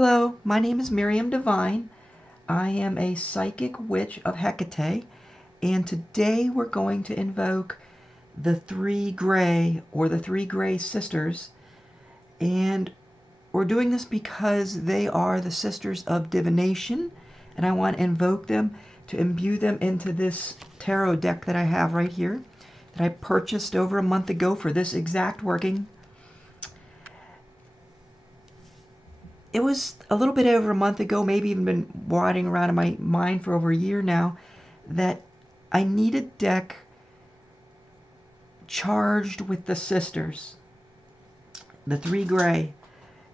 Hello, my name is Miriam Divine. I am a psychic witch of Hecate, and today we're going to invoke the three Graeae, or the three Graeae Sisters, and we're doing this because they are the sisters of divination, and I want to invoke them to imbue them into this tarot deck that I have right here, that I purchased over a month ago for this exact working. It was a little bit over a month ago, maybe even been wandering around in my mind for over a year now, that I need a deck charged with the sisters, the three Graeae.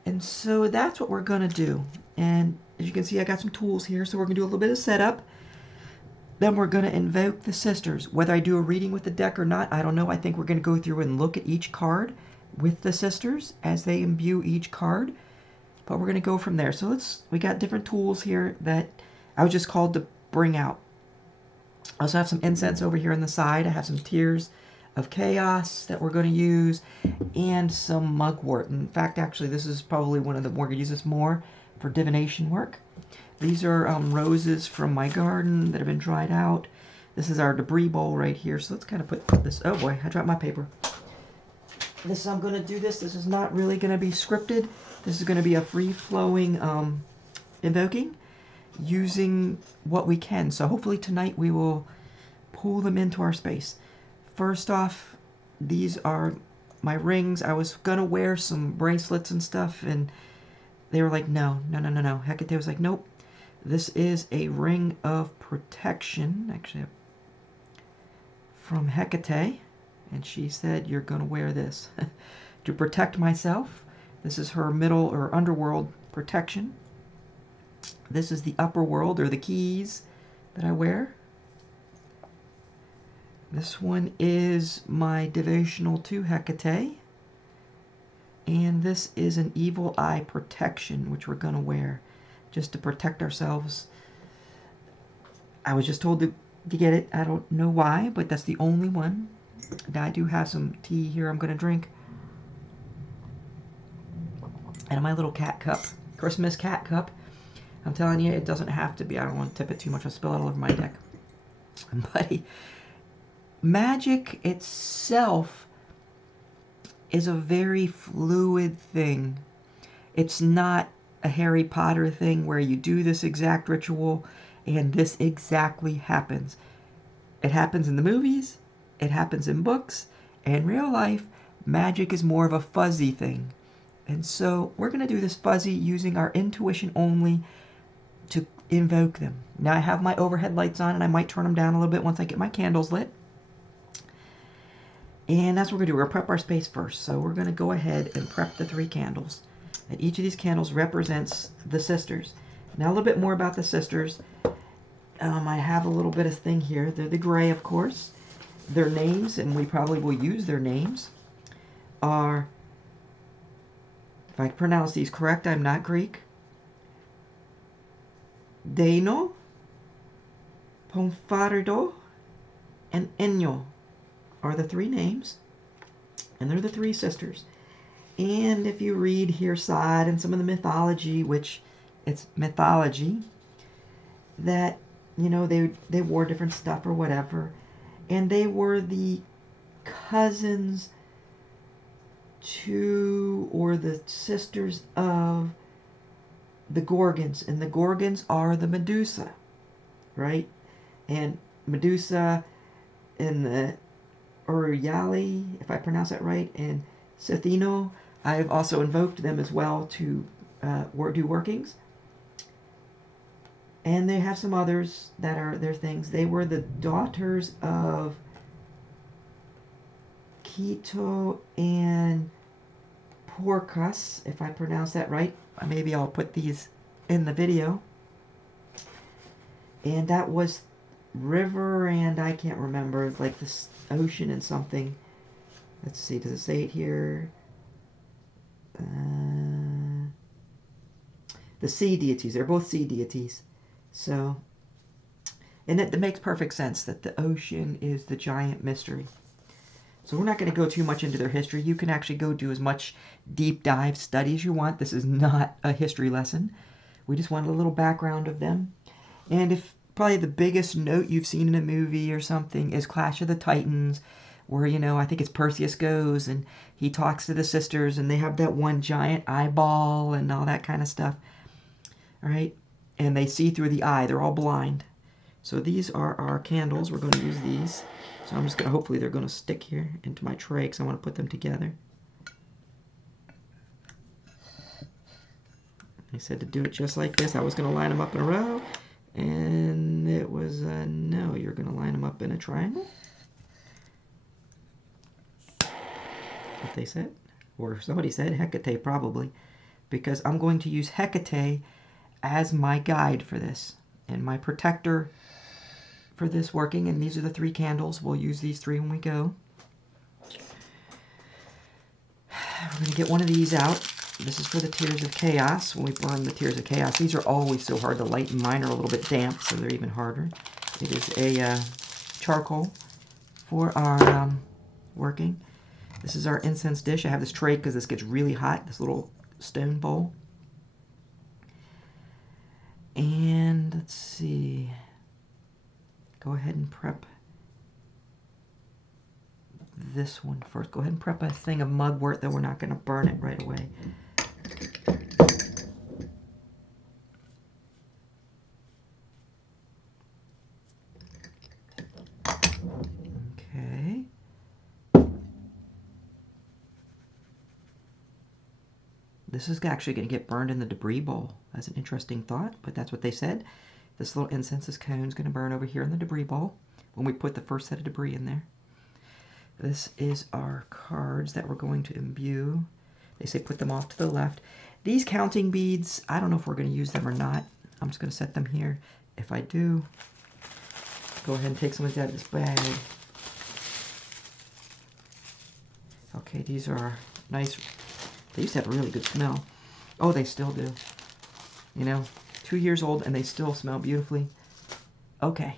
And so that's what we're going to do. And as you can see, I got some tools here, so we're going to do a little bit of setup. Then we're going to invoke the sisters. Whether I do a reading with the deck or not, I don't know. I think we're going to go through and look at each card with the sisters as they imbue each card. But we're going to go from there. So we got different tools here that I was just called to bring out. I also have some incense over here on the side. I have some tears of chaos that we're going to use, and some mugwort. In fact, actually, this is probably one of the, we're going to use this more for divination work. These are roses from my garden that have been dried out. This is our debris bowl right here. So let's kind of put this, oh boy, I dropped my paper. I'm going to do this. This is not really going to be scripted. This is going to be a free-flowing invoking using what we can. So hopefully tonight we will pull them into our space. First off, these are my rings. I was going to wear some bracelets and stuff, and they were like, no. Hecate was like, nope. This is a ring of protection, actually, from Hecate. And she said, you're going to wear this to protect myself. This is her middle or underworld protection. This is the upper world, or the keys that I wear. This one is my devotional to Hecate. And this is an evil eye protection, which we're going to wear just to protect ourselves. I was just told to get it. I don't know why, but that's the only one. Now I do have some tea here I'm going to drink. And my little cat cup, Christmas cat cup. I'm telling you, it doesn't have to be. I don't want to tip it too much. I'll spill it all over my deck. But magic itself is a very fluid thing. It's not a Harry Potter thing where you do this exact ritual and this exactly happens. It happens in the movies. It happens in books. And in real life, magic is more of a fuzzy thing. And so we're going to do this fuzzy using our intuition only to invoke them. Now I have my overhead lights on, and I might turn them down a little bit once I get my candles lit. And that's what we're going to do. We're going to prep our space first. So we're going to go ahead and prep the 3 candles. And each of these candles represents the sisters. Now a little bit more about the sisters. I have a little bit of thing here. They're the Graeae, of course. Their names, and we probably will use their names, are, if I pronounce these correct, I'm not Greek, Deino, Ponfardo, and Enyo are the 3 names, and they're the 3 sisters. And if you read here side and some of the mythology, which it's mythology, that, you know, they wore different stuff or whatever, and they were the cousins to, or the sisters of, the Gorgons. And the Gorgons are the Medusa, right? And Medusa and the Uriali, if I pronounce that right, and Sethino, I've also invoked them as well to do workings. And they have some others that are their things. They were the daughters of Keto and Porcus, if I pronounce that right. Maybe I'll put these in the video. And that was river, and I can't remember, like this ocean and something. Let's see, does it say it here? The sea deities. They're both sea deities. So, and it makes perfect sense that the ocean is the giant mystery. So we're not going to go too much into their history. You can actually go do as much deep dive study as you want. This is not a history lesson. We just want a little background of them. And if probably the biggest note you've seen in a movie or something is Clash of the Titans, where, you know, I think it's Perseus goes and he talks to the sisters and they have that one giant eyeball and all that kind of stuff. All right? And they see through the eye. They're all blind. So these are our candles. We're going to use these. So I'm just going to, hopefully they're going to stick here into my tray because I want to put them together. They said to do it just like this. I was going to line them up in a row. And it was, no, you're going to line them up in a triangle. What they said. Or somebody said Hecate probably. Because I'm going to use Hecate as my guide for this. And my protector for this working. And these are the 3 candles. We'll use these 3 when we go. We're going to get one of these out. This is for the Tears of Chaos, when we burn the Tears of Chaos. These are always so hard to light, and mine are a little bit damp, so they're even harder. It is a charcoal for our working. This is our incense dish. I have this tray because this gets really hot, this little stone bowl. And let's see. Go ahead and prep this one first. Go ahead and prep a thing of mugwort, though we're not going to burn it right away. Okay. This is actually going to get burned in the debris bowl. That's an interesting thought, but that's what they said. This little incense cone is going to burn over here in the debris bowl when we put the first set of debris in there. This is our cards that we're going to imbue. They say put them off to the left. These counting beads, I don't know if we're going to use them or not. I'm just going to set them here. If I do, go ahead and take some of that out of this bag. Okay, these are nice. They used to have a really good smell. Oh, they still do. You know, 2 years old and they still smell beautifully. Okay.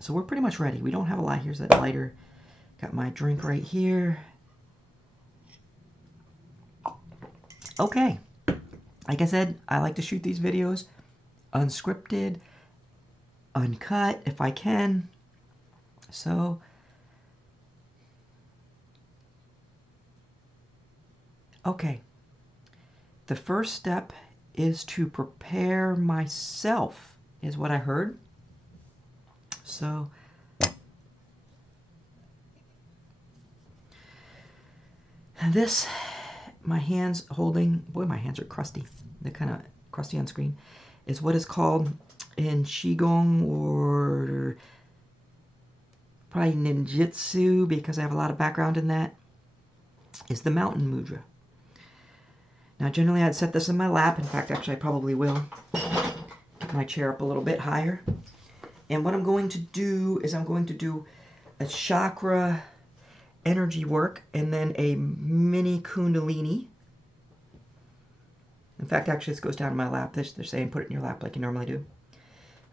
So we're pretty much ready. We don't have a lot. Here's that lighter. Got my drink right here. Okay. Like I said, I like to shoot these videos unscripted, uncut if I can. So okay. The first step is to prepare myself, is what I heard. So this, my hands holding, boy, my hands are crusty. They're kind of crusty on screen, is what is called in QiGong, or probably ninjutsu, because I have a lot of background in that, is the mountain mudra. Now, generally, I'd set this in my lap. In fact, actually, I probably will. Get my chair up a little bit higher. And what I'm going to do is I'm going to do a chakra energy work and then a mini kundalini. In fact, actually, this goes down in my lap. They're saying put it in your lap like you normally do.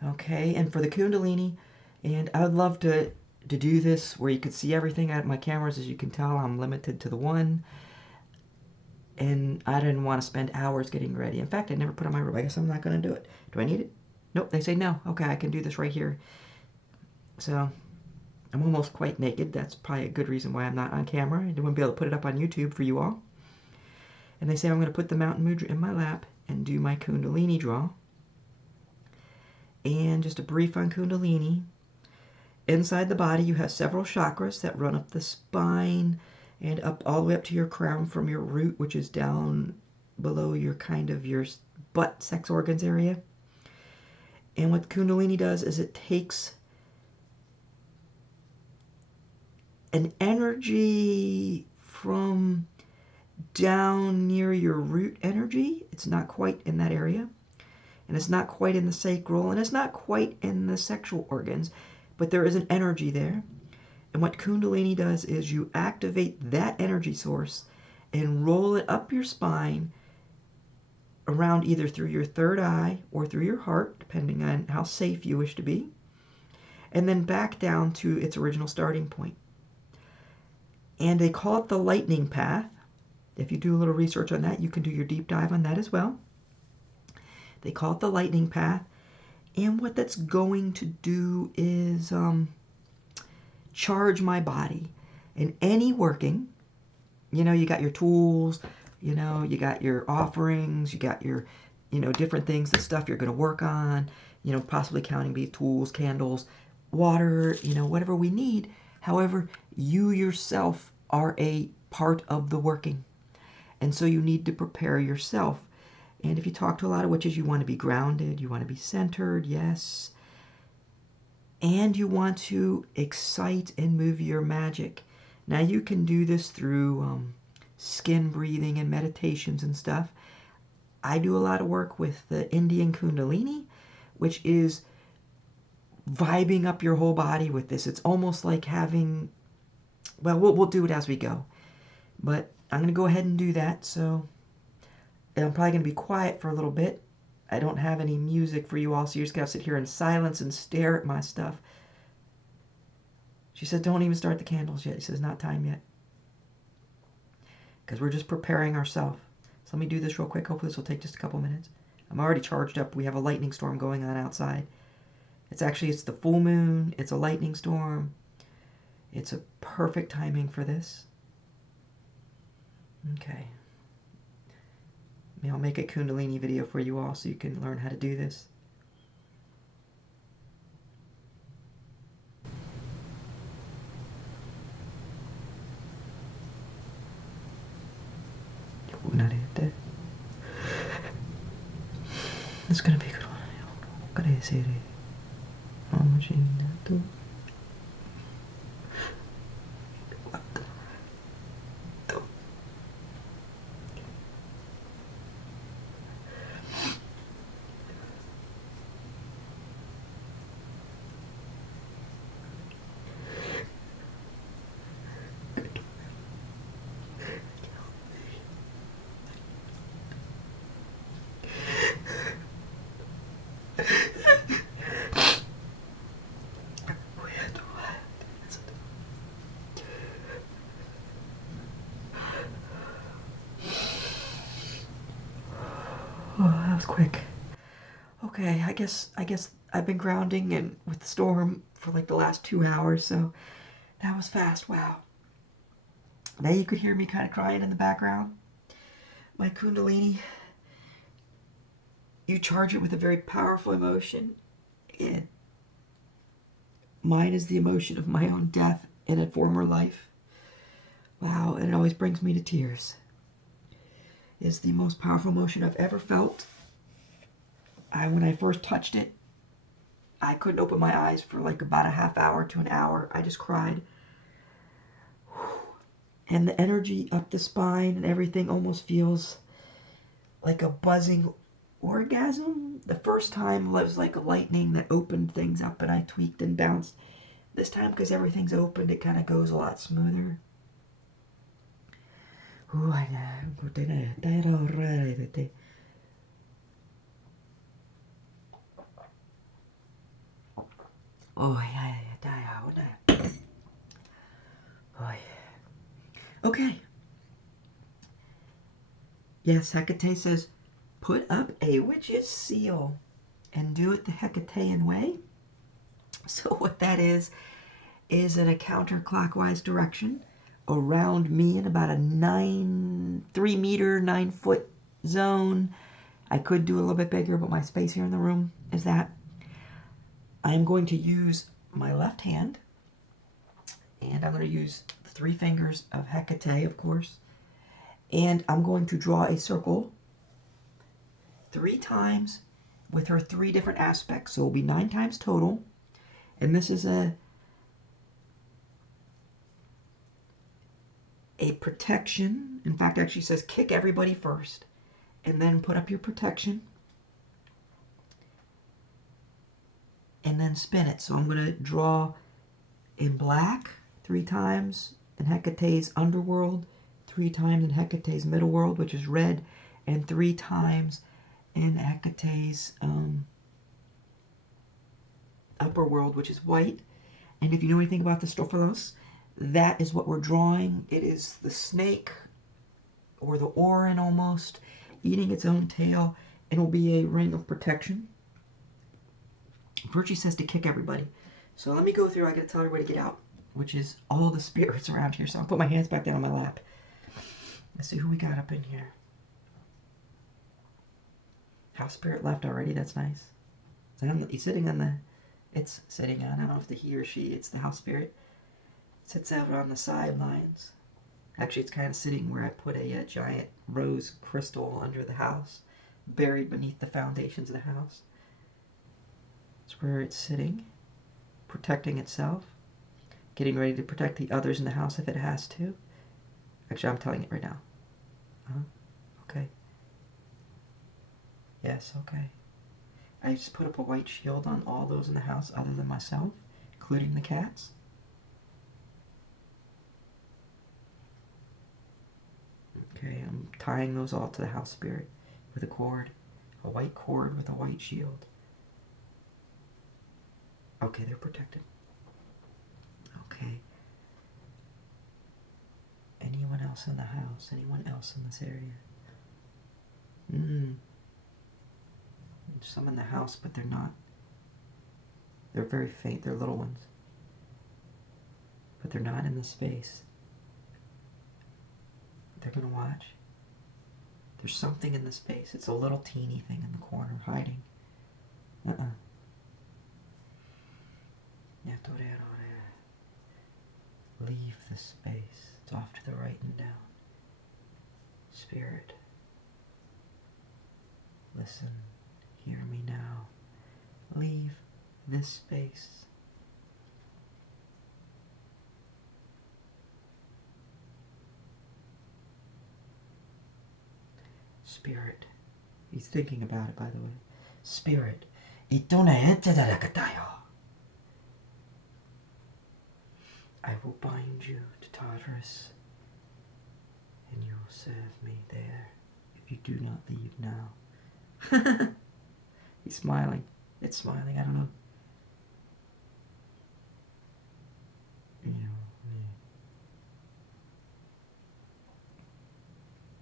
Okay, and for the kundalini, and I would love to do this where you could see everything at my cameras. As you can tell, I'm limited to the one. And I didn't want to spend hours getting ready. In fact, I never put on my robe. I guess I'm not going to do it. Do I need it? Nope, they say no. Okay, I can do this right here. So, I'm almost quite naked. That's probably a good reason why I'm not on camera. I wouldn't be able to put it up on YouTube for you all. And they say I'm going to put the mountain mudra in my lap and do my kundalini draw. And just a brief on kundalini. Inside the body, you have several chakras that run up the spine and up all the way up to your crown from your root, which is down below your your butt, sex organs area. And what kundalini does is it takes an energy from down near your root energy. It's not quite in that area. And it's not quite in the sacral. And it's not quite in the sexual organs. But there is an energy there. And what kundalini does is you activate that energy source and roll it up your spine around either through your third eye or through your heart, depending on how safe you wish to be, and then back down to its original starting point. And they call it the lightning path. If you do a little research on that, you can do your deep dive on that as well. They call it the lightning path. And what that's going to do is charge my body. And any working, you know, you got your tools, you know, you got your offerings, you got your, you know, different things, the stuff you're going to work on, you know, possibly counting beef tools, candles, water, you know, whatever we need. However, you yourself are a part of the working. And so you need to prepare yourself. And if you talk to a lot of witches, you want to be grounded, you want to be centered, yes. And you want to excite and move your magic. Now you can do this through skin breathing and meditations and stuff. I do a lot of work with the Indian Kundalini, which is vibing up your whole body with this. It's almost like having, well, we'll do it as we go. But I'm going to go ahead and do that. So I'm probably going to be quiet for a little bit. I don't have any music for you all, so you're just going to sit here in silence and stare at my stuff. She said, don't even start the candles yet. She says, not time yet. Because we're just preparing ourselves. So let me do this real quick. Hopefully this will take just a couple minutes. I'm already charged up. We have a lightning storm going on outside. It's the full moon. It's a lightning storm. It's a perfect timing for this. Okay. Maybe I'll make a Kundalini video for you all so you can learn how to do this. It's gonna be a good one. Oh, that was quick. Okay, I guess I've been grounding and with the storm for like the last 2 hours, so that was fast. Wow. Now you could hear me kind of crying in the background. My Kundalini, you charge it with a very powerful emotion. And mine is the emotion of my own death in a former life. Wow, and it always brings me to tears. It's the most powerful emotion I've ever felt. When I first touched it, I couldn't open my eyes for like about a half hour to an hour. I just cried. And the energy up the spine and everything almost feels like a buzzing orgasm. The first time was like a lightning that opened things up and I tweaked and bounced. This time, because everything's opened, it kind of goes a lot smoother. Okay. Yes, Hecate says, put up a witch's seal and do it the Hecatean way. So what that is in a counterclockwise direction around me in about a 3 meter, 9 foot zone. I could do a little bit bigger, but my space here in the room is that. I'm going to use my left hand, and I'm going to use the 3 fingers of Hecate, of course, and I'm going to draw a circle 3 times with her 3 different aspects, so it'll be 9 times total, and this is a protection. In fact, actually says kick everybody first, and then put up your protection, and then spin it. So I'm going to draw in black 3 times in Hecate's underworld, 3 times in Hecate's middle world, which is red, and 3 times in Hecate's upper world, which is white. And if you know anything about the Strophalos, that is what we're drawing. It is the snake, or the orin almost, eating its own tail, and will be a ring of protection. Virtue says to kick everybody. So let me go through. I gotta tell everybody to get out, which is all the spirits around here. So I'll put my hands back down on my lap. Let's see who we got up in here. House spirit left already. That's nice. He's sitting on the... It's sitting on... I don't know if the he or she... It's the house spirit. It sits out on the sidelines. Actually, it's kind of sitting where I put a giant rose crystal under the house, buried beneath the foundations of the house. It's where it's sitting, protecting itself, getting ready to protect the others in the house if it has to. Actually, I'm telling it right now. Okay. Yes, okay. I just put up a white shield on all those in the house other than myself, including the cats. Okay, I'm tying those all to the house spirit with a cord. A white cord with a white shield. Okay, they're protected. Okay. Anyone else in the house? Anyone else in this area? There's some in the house, but they're not. They're very faint. They're little ones. But they're not in the space. They're going to watch. There's something in the space. It's a little teeny thing in the corner hiding. Leave the space. It's off to the right and down. Spirit. Listen. Hear me now. Leave this space. Spirit. He's thinking about it, by the way. Spirit. I will bind you to Tartarus, and you will serve me there if you do not leave now. He's smiling. It's smiling, I don't know.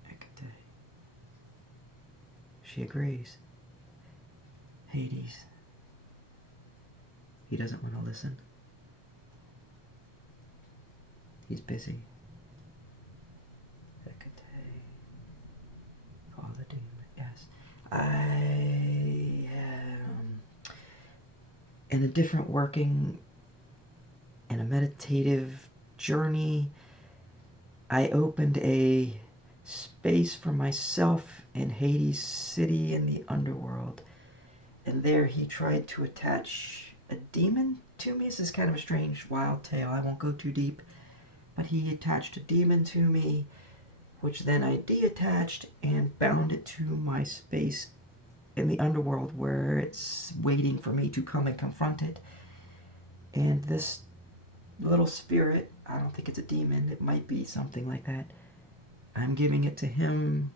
Hecate. She agrees. Hades. He doesn't want to listen. He's busy. Hecate. Call the demon. Yes. I am in a different working, in a meditative journey. I opened a space for myself in Hades City in the underworld. And there he tried to attach a demon to me. This is kind of a strange, wild tale. I won't go too deep. But he attached a demon to me, which then I detached and bound it to my space in the underworld where it's waiting for me to come and confront it. And this little spirit, I don't think it's a demon, it might be something like that. I'm giving it to him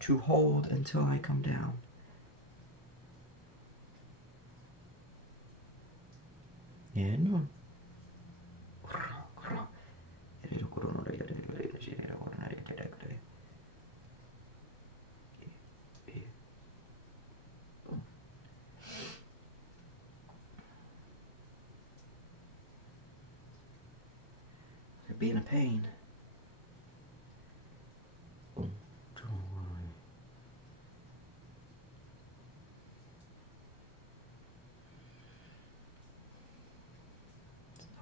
to hold until I come down. Yeah, no. You're being a pain.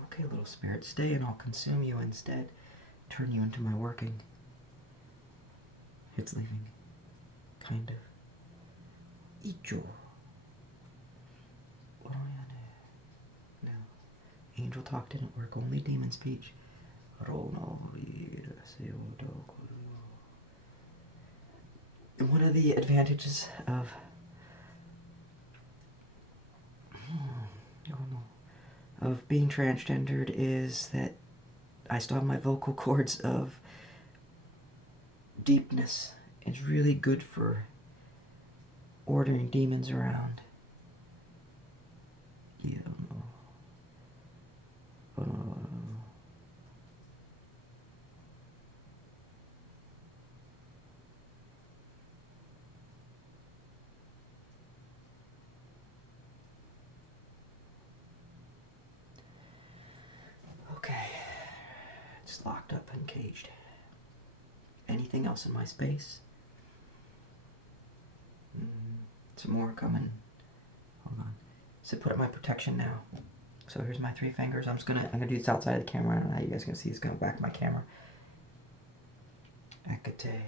Okay, little spirit, stay and I'll consume you instead. Turn you into my working. It's leaving. Kind of. Icho. No. Angel talk didn't work, only demon speech. And one of the advantages of being transgendered is that I still have my vocal cords of deepness. It's really good for ordering demons around. Yeah. just locked up and caged. Anything else in my space? Some more coming. Hold on. So put up my protection now. So here's my 3 fingers. I'm gonna do this outside of the camera. I don't know how you guys can see this going back of my camera. Hecate.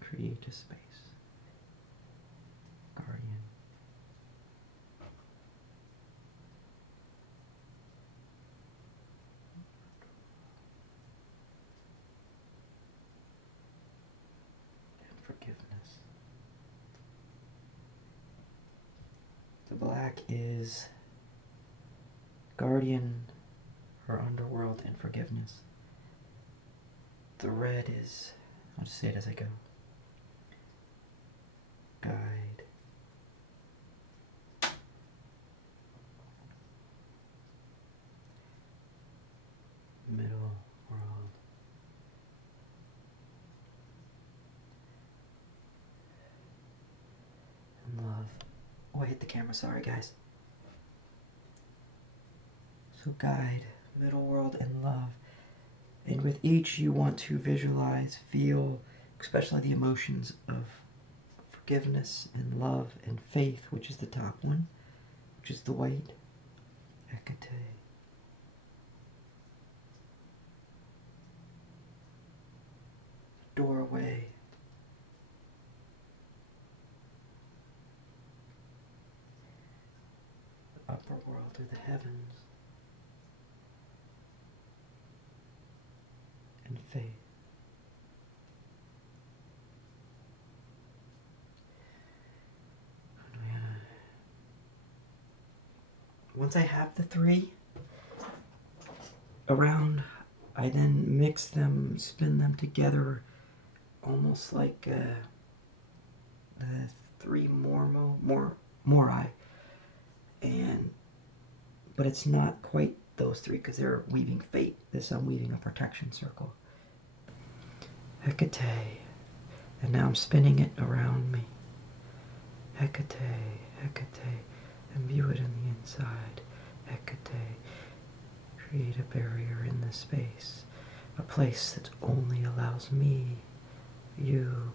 Create a space. Guardian. And forgiveness. The black is guardian or underworld and forgiveness. The red is, I'll just say it as I go, guide. Middle world. And love. Oh, I hit the camera, sorry guys. So guide, middle world, and love. And with each you want to visualize, feel, especially the emotions of forgiveness and love and faith, which is the top one, which is the white. Hecate. Doorway. The upper world or the heavens. And faith. Once I have the 3 around, I then mix them, spin them together, almost like the 3 mori, but it's not quite those 3 because they're weaving fate. This I'm weaving a protection circle. Hecate, and now I'm spinning it around me. Hecate, Hecate, imbue it in the inside. Hecate, create a barrier in the space, a place that only allows me, you,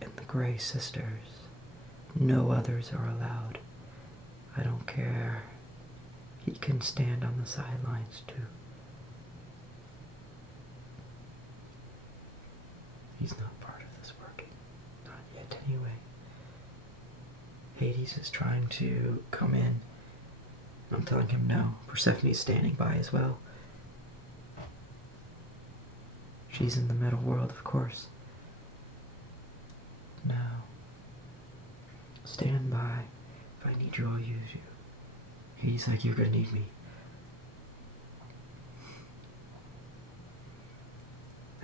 and the Graeae Sisters. No others are allowed. I don't care. He can stand on the sidelines too. He's not part of this working. Not yet anyway. Hades is trying to come in. I'm telling him no. Persephone's standing by as well. She's in the middle world, of course. Now, stand by. If I need you, I'll use you. He's like, you're gonna need me.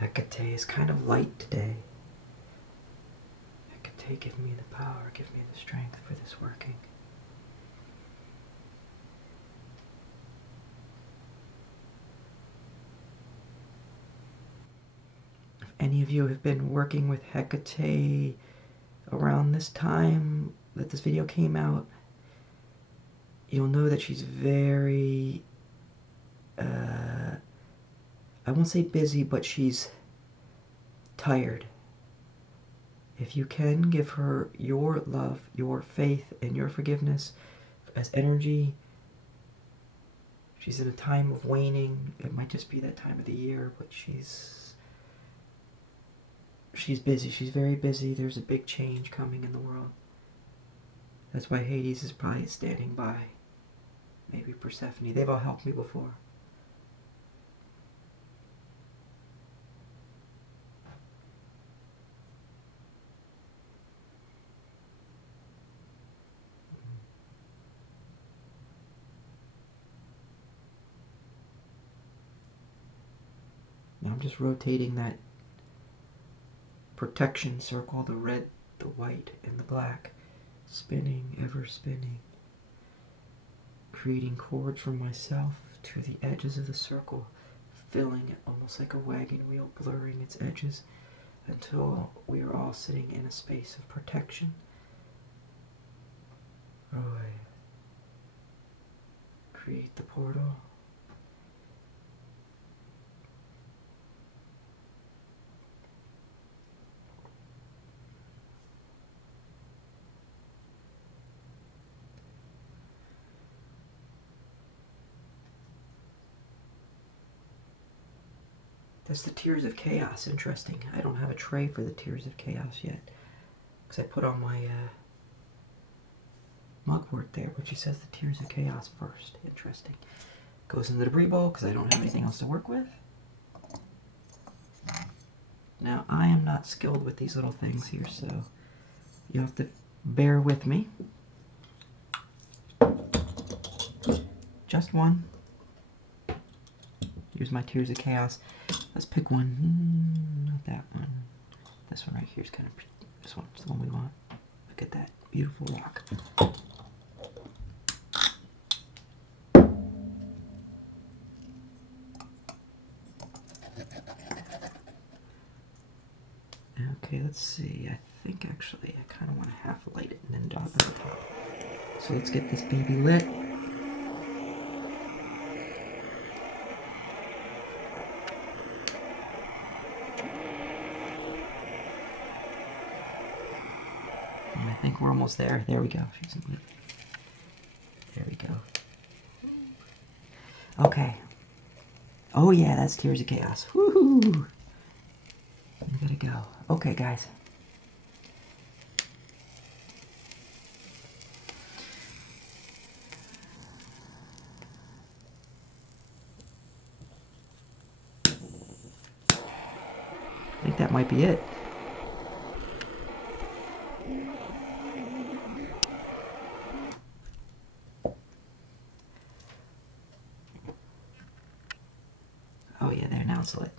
Hecate is kind of light today. Hecate, give me the power, give me the strength for this working. If any of you have been working with Hecate around this time that this video came out, you'll know that she's very, I won't say busy, but she's tired. If you can give her your love, your faith, and your forgiveness as energy, she's in a time of waning. It might just be that time of the year, but she's busy. She's very busy. There's a big change coming in the world. That's why Hades is probably standing by. Maybe Persephone. They've all helped me before. Now I'm just rotating that protection circle, the red, the white, and the black. Spinning, ever spinning. Creating cords from myself to the edges of the circle, filling it almost like a wagon wheel, blurring its edges until we are all sitting in a space of protection. Roy. Create the portal. That's the Tears of Chaos. Interesting. I don't have a tray for the Tears of Chaos yet. Because I put on my mugwort there, which says the Tears of Chaos first. Interesting. Goes in the debris bowl because I don't have anything else to work with. Now, I am not skilled with these little things here, so you have to bear with me. Just one. Here's my Tears of Chaos. Let's pick one. Not that one. This one right here is kind of pretty. This one's the one we want. Look at that beautiful rock. Okay, let's see. I think actually I kind of want to half light it and then dot it on top. So let's get this baby lit. And I think we're almost there. There we go. There we go. Okay. Oh yeah, that's Tears of Chaos. Woohoo! We gotta go. Okay, guys. I think that might be it. Oh yeah, there, now it's lit.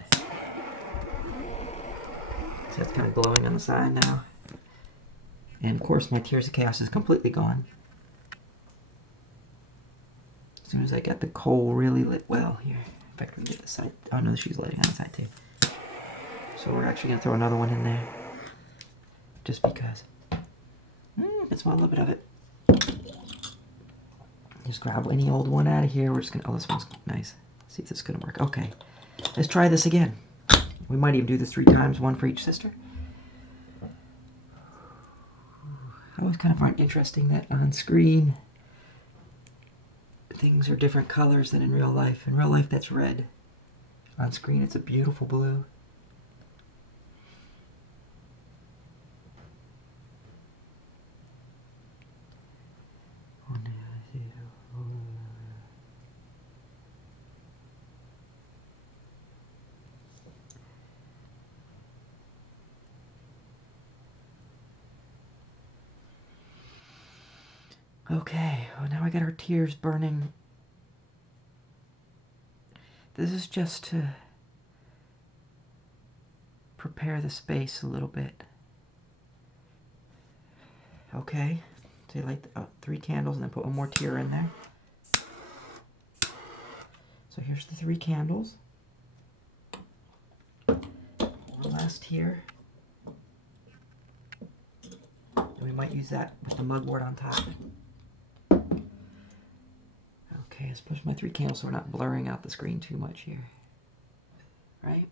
So it's kind of glowing on the side now. And of course my Tears of Chaos is completely gone. As soon as I got the coal really lit, well, here, if I can get this side, oh no, she's lighting on the side too. So we're actually gonna throw another one in there. Just because. Just want a little bit of it. Just grab any old one out of here. We're just gonna, oh, this one's nice. Let's see if this is gonna work. Okay, let's try this again. We might even do this 3 times, one for each sister. I always kind of find interesting that on screen things are different colors than in real life. In real life that's red. On screen it's a beautiful blue. Okay, well now I got our tears burning. This is just to prepare the space a little bit. Okay, so you light 3 candles and then put one more tear in there. So here's the 3 candles. One last tear. And we might use that with the mugwort on top. Okay, let's push my 3 candles so we're not blurring out the screen too much here. Right?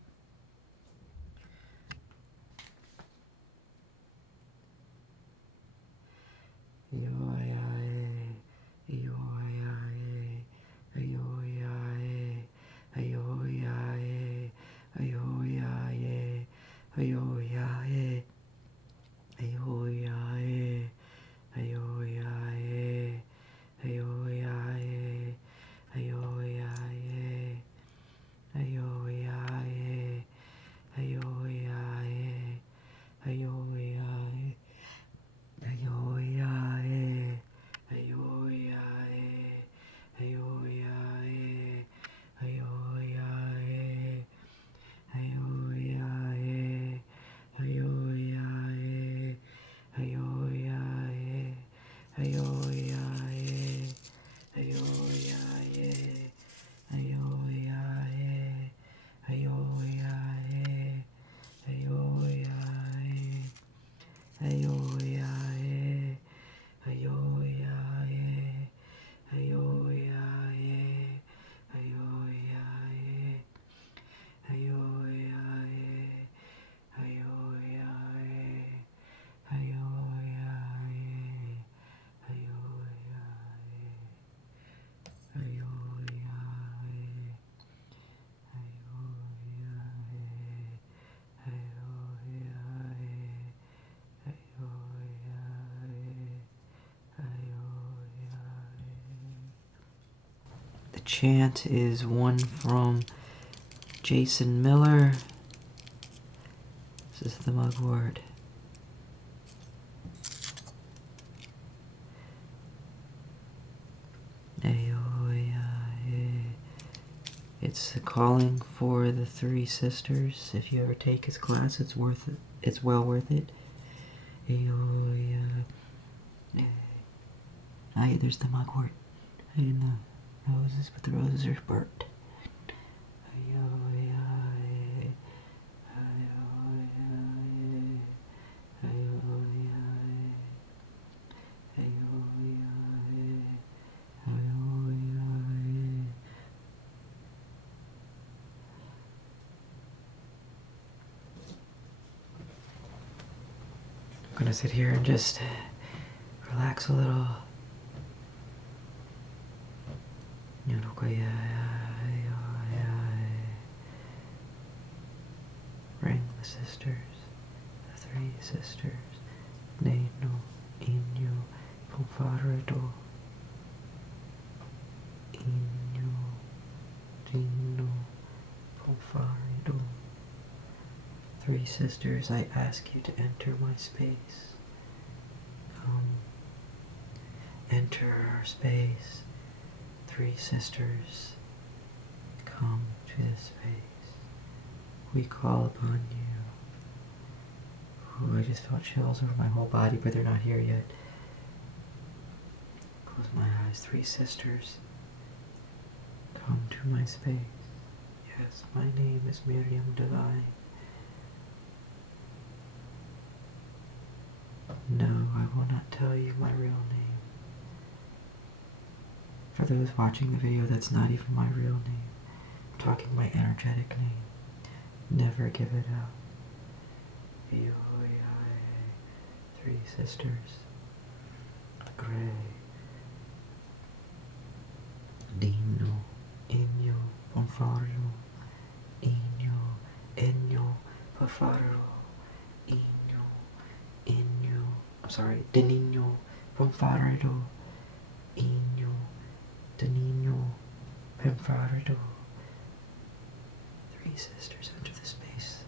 chant is one from Jason Miller. This is the mugwort. It's a calling for the three sisters. If you ever take his class, it's worth it. It's well worth it. There's the mugwort. I didn't know roses, but the roses are burnt. I'm gonna sit here and just relax a little. Ring the sisters, the three sisters. Neno, Inyo, Pomfarido. Inyo, Dino, Pomfarido. Three sisters, I ask you to enter my space. Enter our space. Three sisters, come to this space. We call upon you. Ooh, I just felt chills over my whole body, but they're not here yet. Close my eyes. Three sisters, come to my space. Yes, my name is Miriam Divine. No, I will not tell you my real name. For those watching the video, that's not even my real name. I'm talking my energetic name. Never give it out. Three sisters. Graeae. Dino. Inyo. Pomfario. Inyo. Enyo. Pomfario. Inyo. Inyo. I'm sorry. Denino. Pomfario. Inyo. Denino. Pomfario. Three sisters enter the space.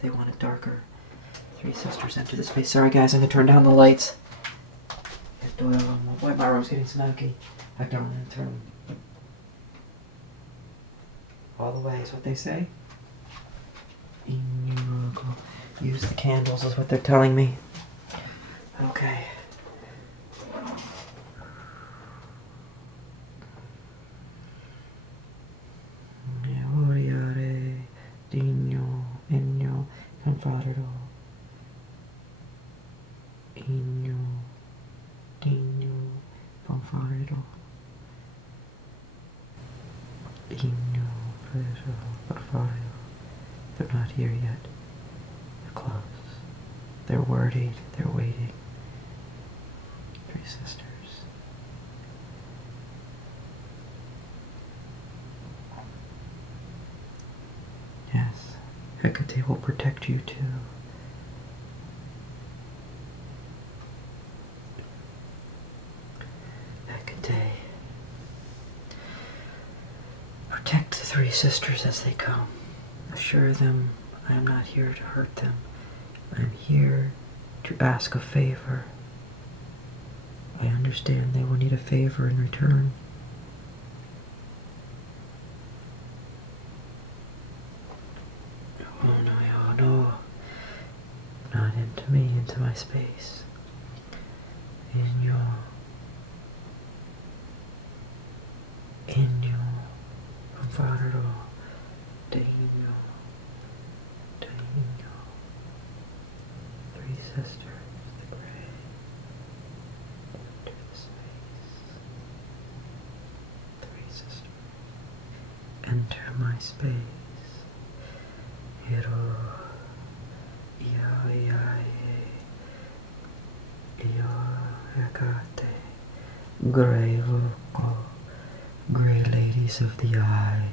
They want it darker. Three sisters enter the space. Sorry guys, I'm gonna turn down the lights. Boy, my room's getting smoky. I have to turn all the way is what they say. Use the candles is what they're telling me. Okay. Dino, Enyo, Confadero. Inyo, Dino, Confadero. Inyo, Confadero. They're not here yet. They're close. They're worried. They're waiting. Three sisters. Yes, Hecate will protect you too. Hecate, protect the three sisters as they come. Assure them I am not here to hurt them. I am here to ask a favor. I understand they will need a favor in return. No, not into me, into my space. In your Confadero, Dino, three sisters, the Graeae, enter the space. Three sisters, enter my space. Hero. Hecate, Graeae Vocal, Grey Ladies of the Eye,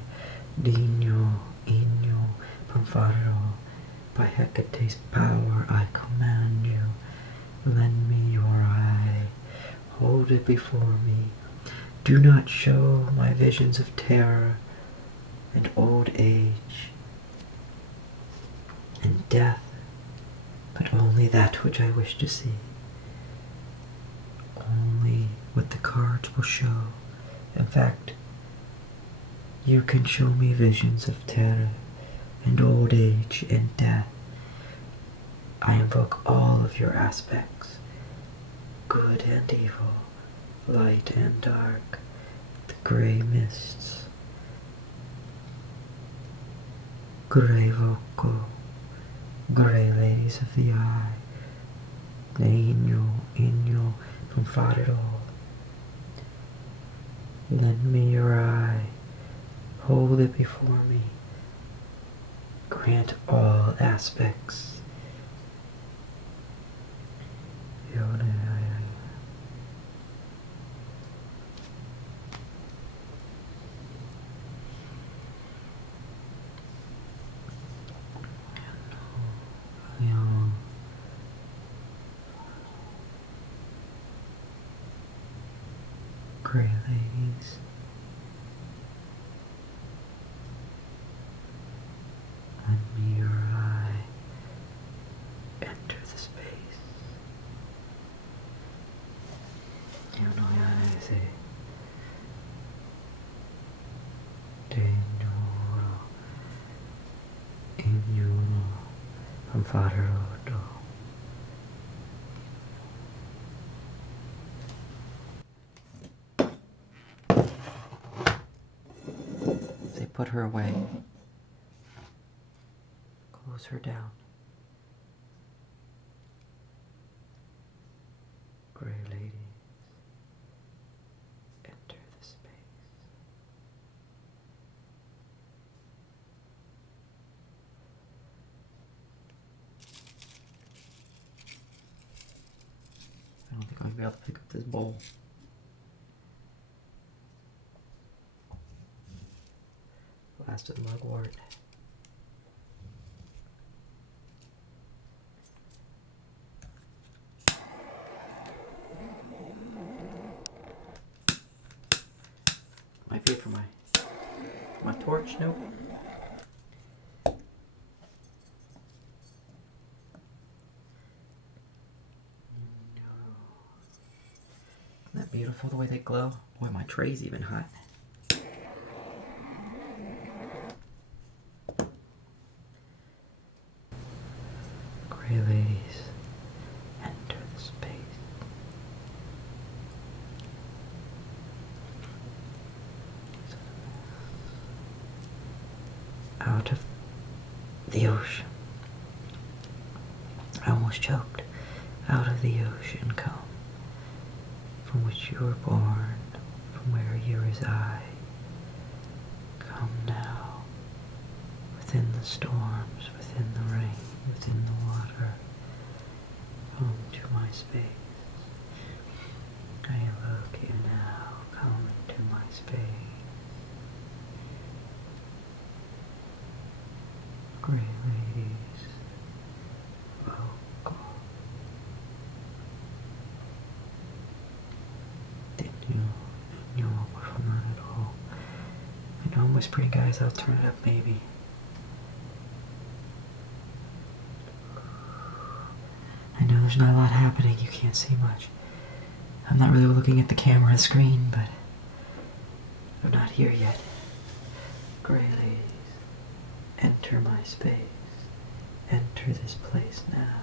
Dino, Inyo, Pomfaro. By Hecate's power I command you, lend me your eye, hold it before me, Do not show my visions of terror and old age and death, but only that which I wish to see. Only what the cards will show. In fact, you can show me visions of terror and old age and death. I invoke all of your aspects, good and evil, light and dark, the gray mists. Grey vocal, grey ladies of the eye, the inyo from Fadero. Lend me your eye, hold it before me, grant all aspects. Grey ladies, lend me your eye, enter the space. You know what I say. Ignoro from Fadero. Put her away. Close her down. Grey ladies, enter the space. I don't think I'm gonna be able to pick up this bowl. Last of the mugwort. Might be for my torch, nope. Isn't that beautiful the way they glow? Boy, my tray's even hot. Grey ladies, enter the space. Out of the ocean. I almost choked. Out of the ocean come, from which you were born, from where you reside. Come now, within the storms, within the rain, within the water. Come to my space. I evoke you now. Come to my space. Grey ladies, vocal. Didn't you what from that at all? I know I'm whispering, guys. I'll turn it up maybe. I know there's not a lot happening. You can't see much. I'm not really looking at the camera screen, but I'm not here yet. Grey ladies, enter my space. Enter this place now.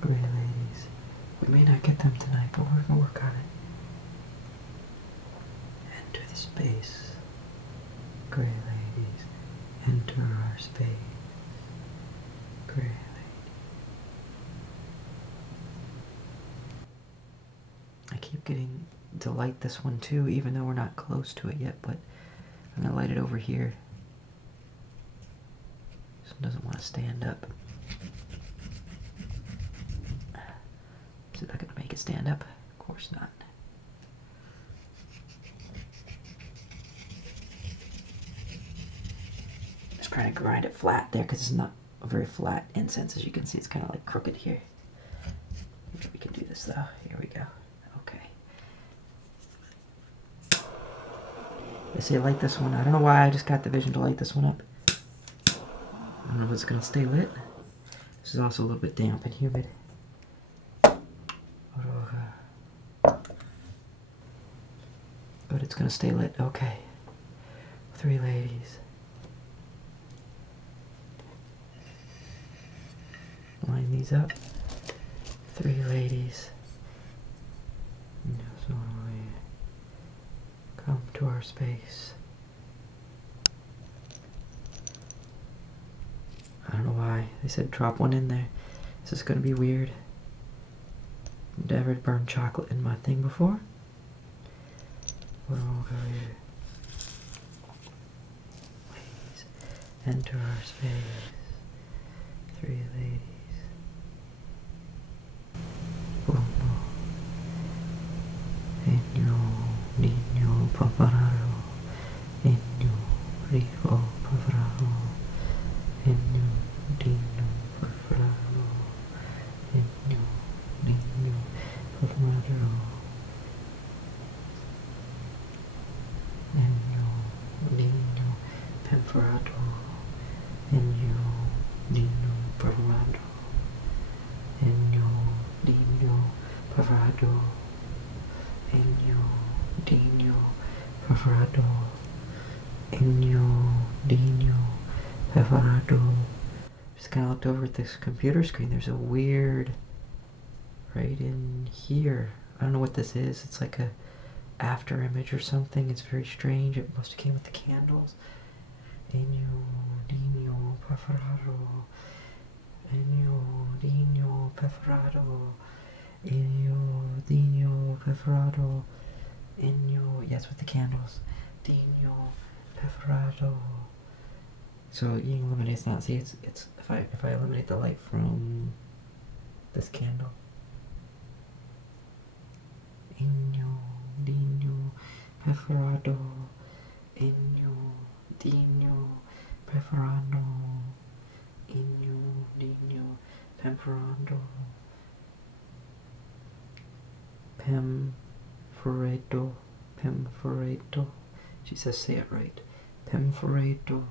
Grey ladies. We may not get them tonight, but we're gonna work on it. Enter the space. Grey ladies, enter our space. Grey lady. keep getting to light this one too, even though we're not close to it yet, but I'm gonna light it over here. This one doesn't want to stand up. Is that gonna make it stand up? Of course not. Just trying to grind it flat there because it's not a very flat incense. As you can see, it's kind of like crooked here. Maybe we can do this though. Here we go. Okay. They say light this one. I don't know why I just got the vision to light this one up. I don't know if it's gonna stay lit. This is also a little bit damp and humid. But it's gonna stay lit. Okay. 3 ladies. Line these up. 3 ladies. So we come to our space. I don't know why. They said drop one in there. This is gonna be weird. Never burned chocolate in my thing before. We'll go here. Ladies, enter our space. 3 ladies. Enyo, niño, papararo. Enyo, rico, papararo. Enyo, niño, papararo. Enyo, niño, papararo. Enyo, niño, papararo. Enyo, niño, papararo. Enyo, niño, papararo. Enyo, niño, papararo. Enyo, niño, papararo. Just kind of looked over at this computer screen. There's a weird right in here. I don't know what this is. It's like a after image or something. It's very strange. It must have came with the candles. Enyo, niño, papararo. Enyo, niño, papararo. Enyo, niño, papararo. Enyo, yes, with the candles. Niño, papararo. So you can eliminate it's not. See, it's if I eliminate the light from this candle. Enyo, niño, papararo. Enyo, niño, papararo. Enyo, niño, papararo. Pemforedo, pemforedo. She says, say it right. Pemforedo,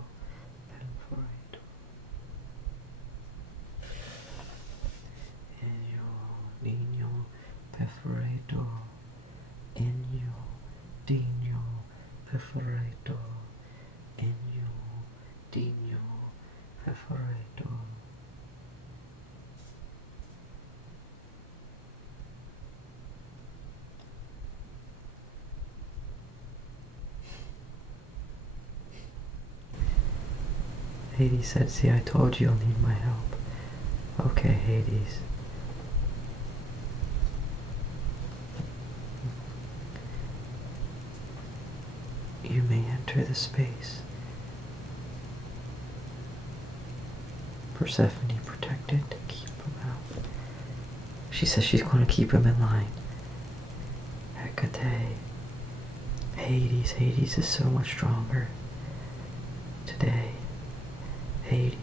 pemforedo. Enyo, niño, pemforedo. Enyo, niño, pemforedo. Enyo, niño, pemforedo. Hades said, see, I told you you'll need my help. Okay, Hades. You may enter the space. Persephone protected to keep him out. She says she's going to keep him in line. Hecate. Hades. Hades is so much stronger today. Hades,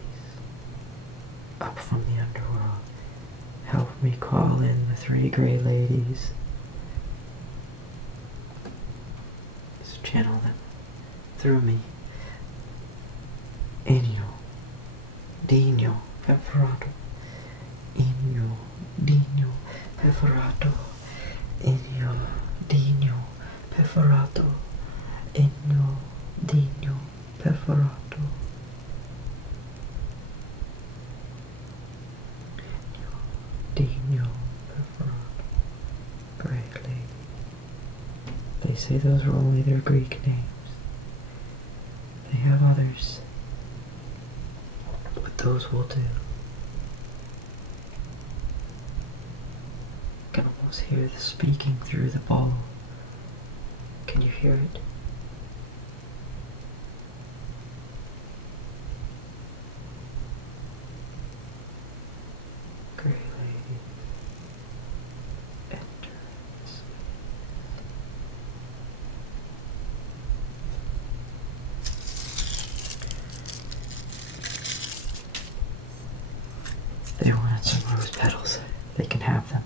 up from the underworld, help me call in the 3 gray ladies. Just channel them through me. Enyo, niño, papararo. Enyo, niño, papararo. Enyo, niño, papararo. Enyo, niño, papararo. Great lady. They say those are only their Greek names. They have others, but those will do. Gonna almost hear the speaking through the ball. Can you hear it? Graeae ladies, enter this. They wanted some rose petals. They can have them.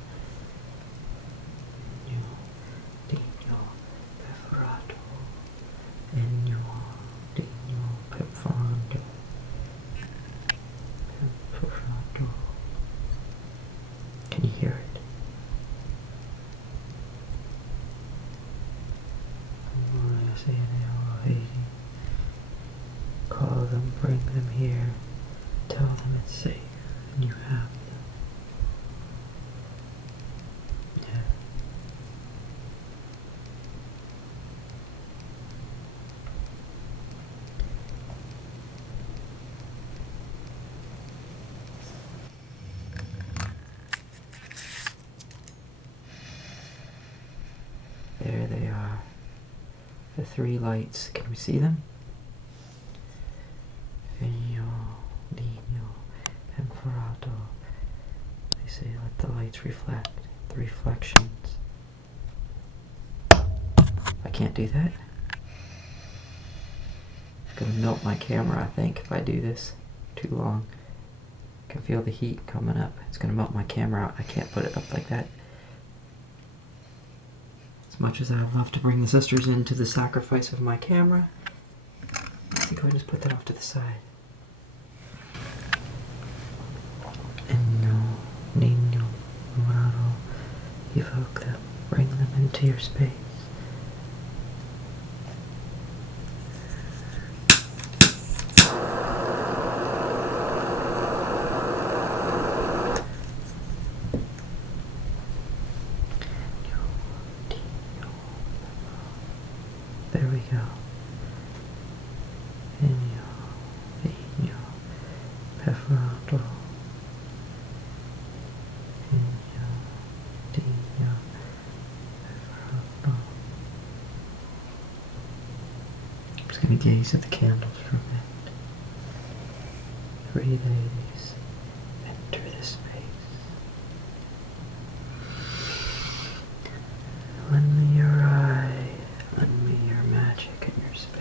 Can you hear it? Call them, bring them here, tell them it's safe, and you have them. Yeah. There they are. The three lights. Can we see them? Vigno, Digno, and Ferrato. They say let the lights reflect. The reflections. I can't do that. It's gonna melt my camera, I think, if I do this too long. I can feel the heat coming up. It's gonna melt my camera out. I can't put it up like that. As much as I'd love to bring the sisters into the sacrifice of my camera, I think I'll just put that off to the side. Enno, Nino, Muraro, evoke them, bring them into your space. There we go. Enyo, Enyo, Peferato. Enyo, Enyo, Peferato. I'm just going to gaze at the candles for a minute. Three ladies, enter this space. Lend me your eye, lend me your magic and your space.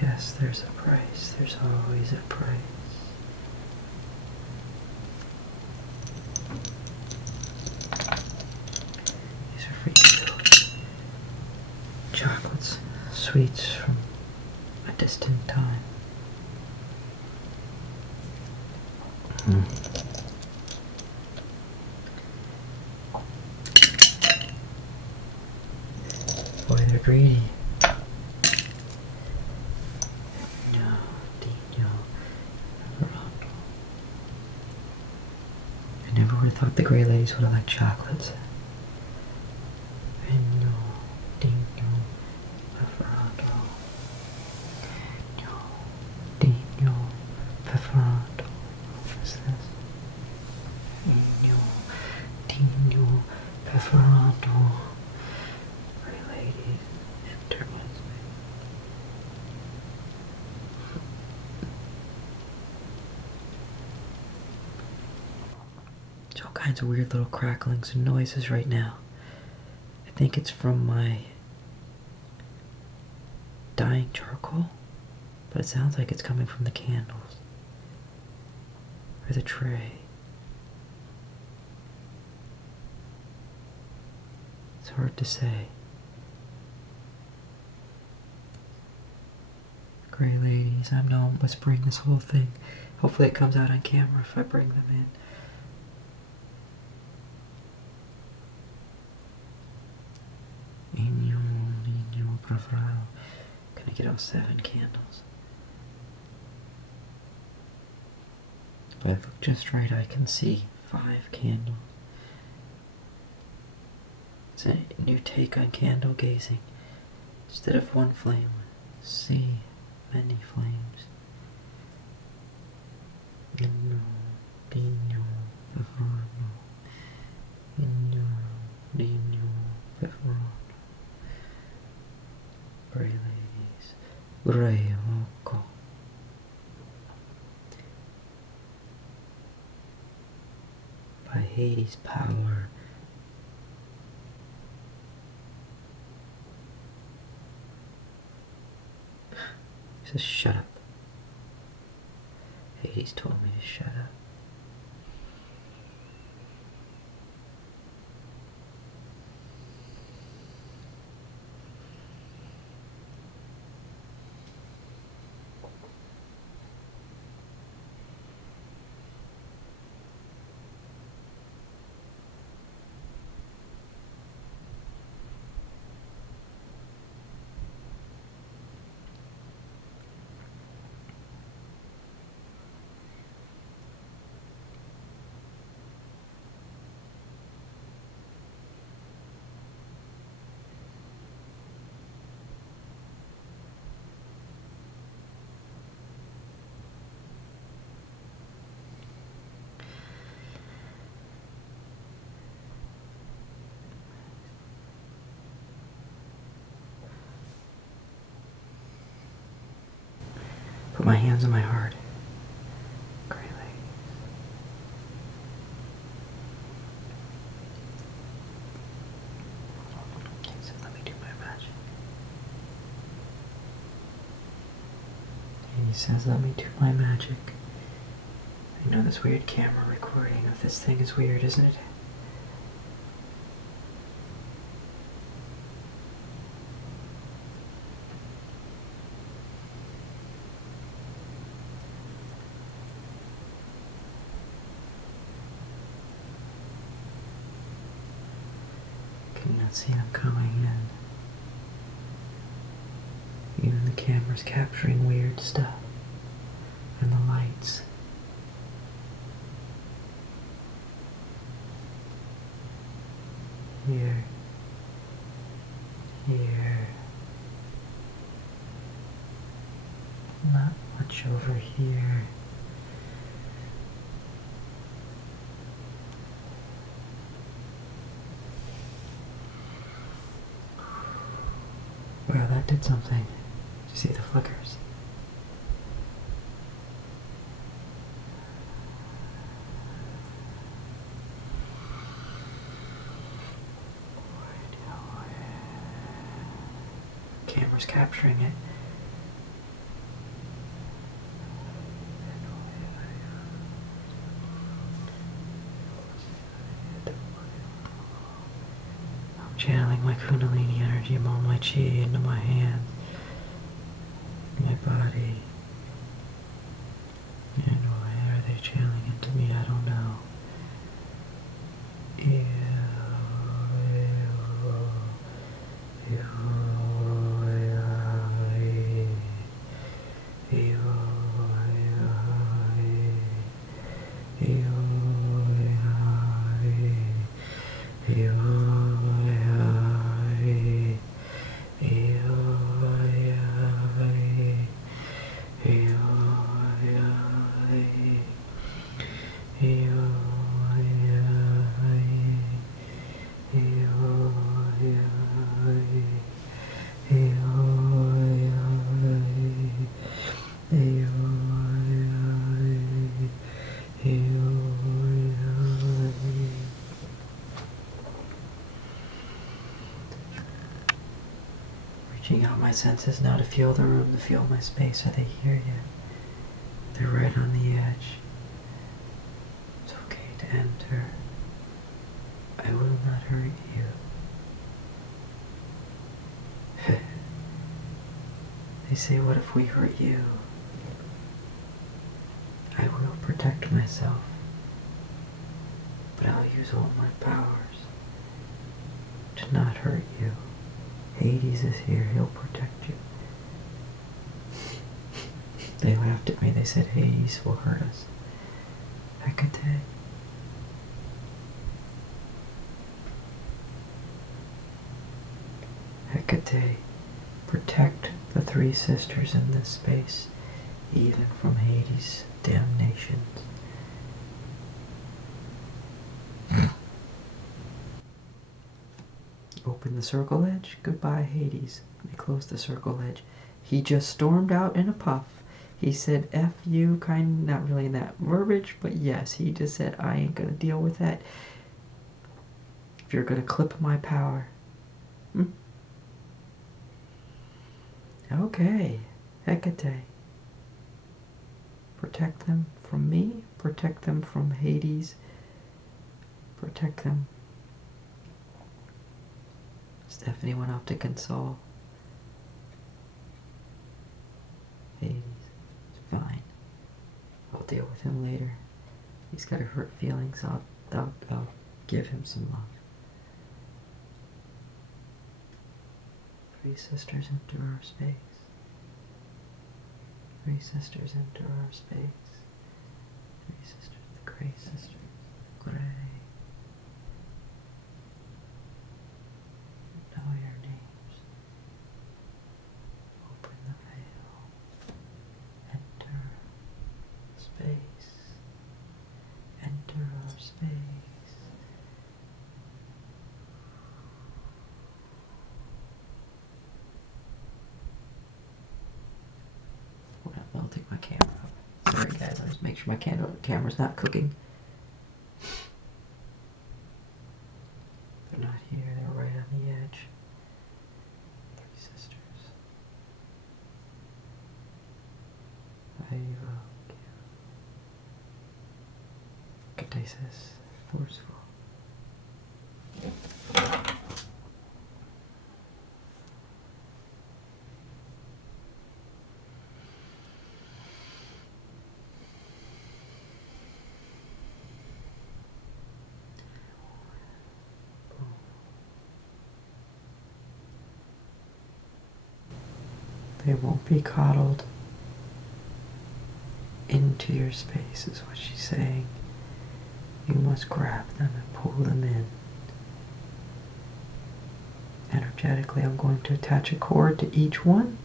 Yes, there's a price, there's always a price. These are for you. Chocolates, sweets from a distant time. Boy, they're greedy. No, Dino, Rondo. I never would have thought the Grey Ladies would have liked chocolates. No, Dino, Peferato. No, Dino, Peferato. What is this? Dino, Dino, Peferato. There's all kinds of weird little cracklings and noises right now. I think it's from my dying charcoal, but it sounds like it's coming from the candles or the tray. It's hard to say. Grey Ladies, I know I'm whispering this whole thing. Hopefully it comes out on camera if I bring them in. Can I get all 7 candles? If I look just right, I can see 5 candles. It's a new take on candle gazing. Instead of one flame, see many flames. Hades' power. He says, shut up. Hades told me to shut up. Put my hands on my heart. Great lady. So let me do my magic. And he says, let me do my magic. I know this weird camera recording of this thing is weird, isn't it? Cannot see them coming in. Even the camera's capturing weird stuff. And the lights. Here. Here. Not much over here. Wow, that did something. Did you see the flickers? Camera's capturing it. I'm channeling my Kundalini energy, all my chi into my hand, my body. And where are they channeling into me? I don't know. Reaching out my senses now to feel the room, to feel my space. Are they here yet? They're right on the edge. It's okay to enter. I will not hurt you. They say, what if we hurt you? I will protect myself, but I'll use all my powers to not hurt you. Hades is here, he'll protect you. They laughed at me, they said Hades will hurt us. Hecate. Hecate, protect the three sisters in this space, even from Hades' damnations. Open the circle edge. Goodbye, Hades. Let me close the circle edge. He just stormed out in a puff, He said F you, not really in that verbiage, but yes, he just said, I ain't gonna deal with that. If you're gonna clip my power. Okay, Hecate. Protect them from me, protect them from Hades, protect them. Stephanie went off to console. Hades, it's fine. I'll deal with him later. He's got hurt feelings. I'll give him some love. Three sisters enter our space. Three sisters enter our space. Three sisters, the Graeae Sisters. Graeae. Know your names. Open the veil. Enter space. Enter our space. I'll take my camera up. Sorry guys, I'll just make sure my camera's not cooking. They're not here, they're right on the edge. Three sisters. I evoke you. Catesis, forceful. They won't be coddled into your space, is what she's saying. You must grab them and pull them in. Energetically, I'm going to attach a cord to each one.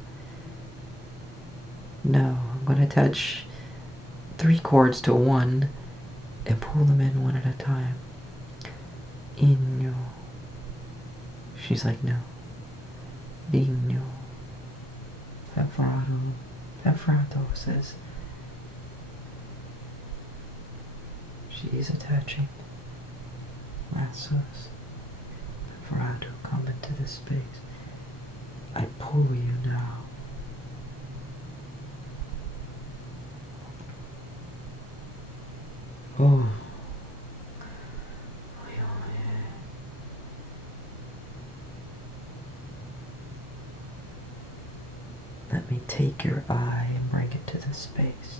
No, I'm going to attach 3 cords to one and pull them in one at a time. Inyo. She's like, no. Inyo. Fefrato says she's attaching lassos. Fefrato, come into this space. I pull you now. Oh. Let me take your eye and bring it to this space.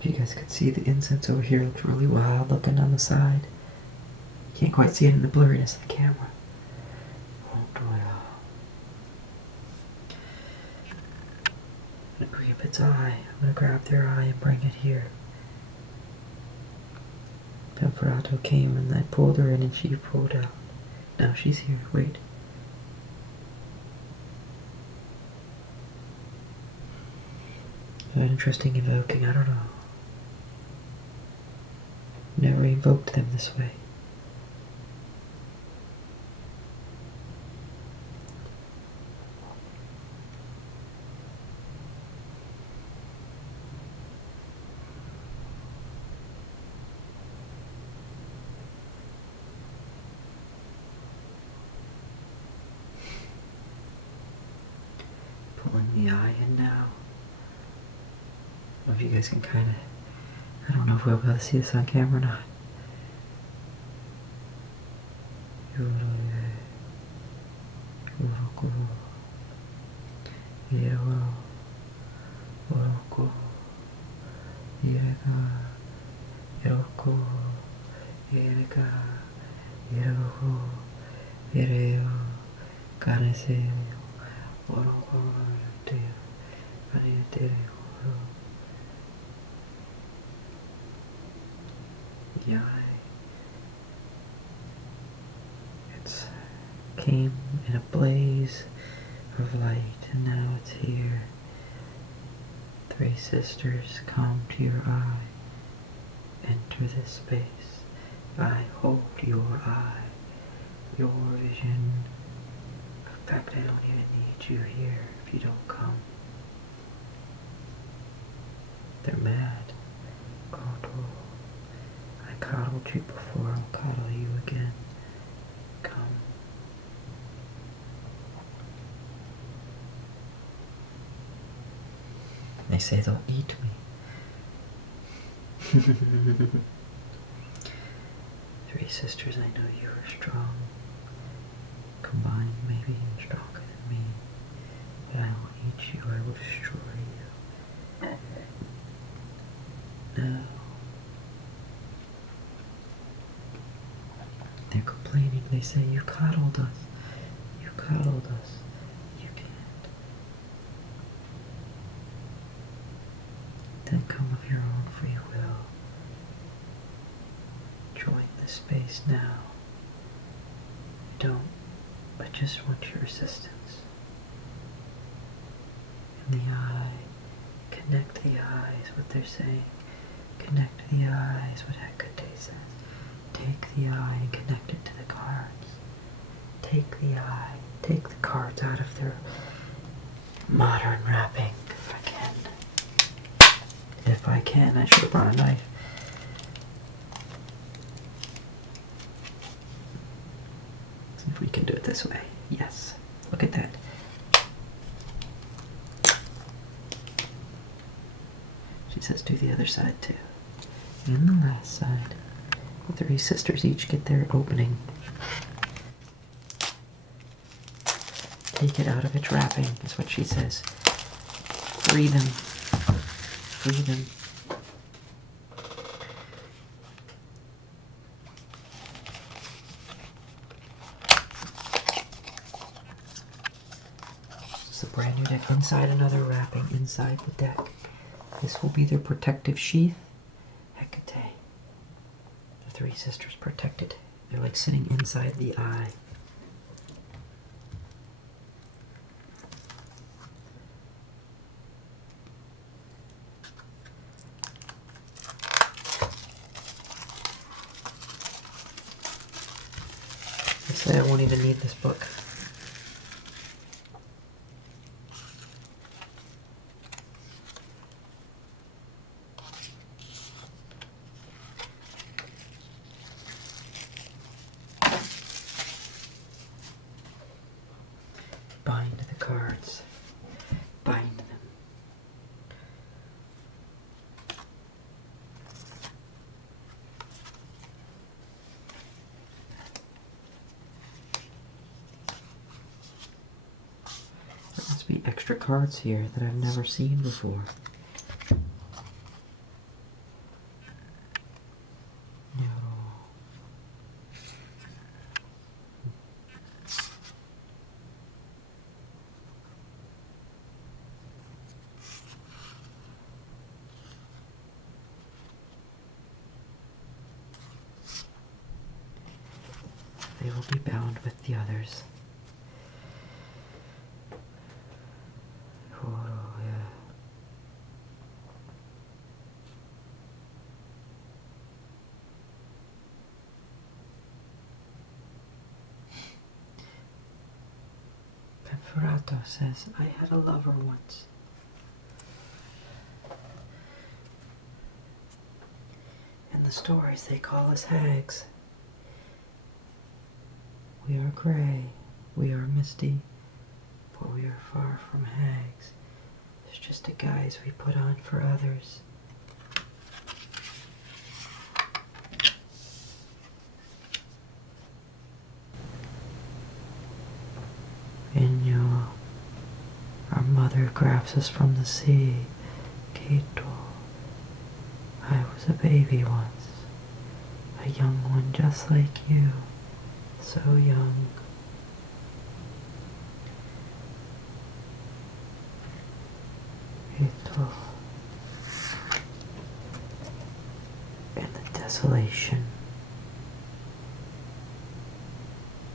If you guys could see the incense over here, it looks really wild looking on the side. You can't quite see it in the blurriness of the camera. I'm gonna grab its eye. I'm gonna grab their eye and bring it here. Temperato came and I pulled her in and she pulled out. Now she's here. Wait. An interesting invoking. I don't know. Never invoked them this way. Pulling the eye in now. I don't know if you guys can kind of, I don't know if we'll be able to see this on camera or not. Yeah, it's came in a blaze of light and now it's here. Three sisters, come to your eye. Enter this space. I hold your eye, your vision of fact, I don't even need you here if you don't come. They're mad. Coddle. I coddled you before, I'll coddle you again. Come. They say they'll eat me. Three sisters, I know you are strong. Combined, maybe you're stronger than me. But I will eat you, I will destroy you. No. They're complaining, they say you coddled us. You coddled us. You can't. Then come of your own free will. Join the space now. Don't. I just want your assistance. In the eye. Connect the eyes, what they're saying. Connect the eyes, what Hecate says. Take the eye and connect it to the cards. Take the eye. Take the cards out of their modern wrapping. If I can. If I can, I should have brought a knife. If we can do it this way. Yes. Look at that. She says do the other side too. And the last side. The three sisters each get their opening. Take it out of its wrapping, is what she says. Free them. Free them. It's a brand new deck inside another wrapping, inside the deck. This will be their protective sheath. Hecate. The three sisters protected. They're like sitting inside the eye. I say I won't even need this book. Bind the cards. Bind them. There must be extra cards here that I've never seen before. They will be bound with the others. Oh, yeah. Conferato says, I had a lover once. In the stories they call us hags. We are gray, we are misty, but we are far from hags. It's just a guise we put on for others. Our mother grabs us from the sea. Keto. I was a baby once, a young one just like you. So young. Ito. And the desolation.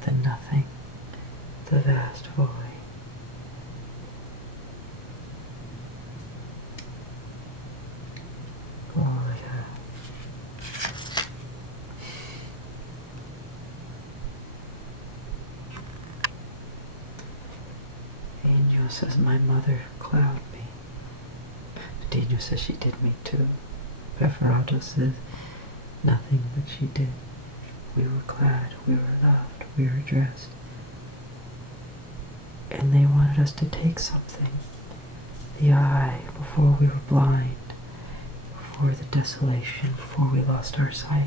The nothing. The vast void. Daniel says my mother clouded me. Daniel says she did me too. Preferato says nothing but she did. We were clad, we were loved, we were dressed. And they wanted us to take something. The eye, before we were blind, before the desolation, before we lost our sight.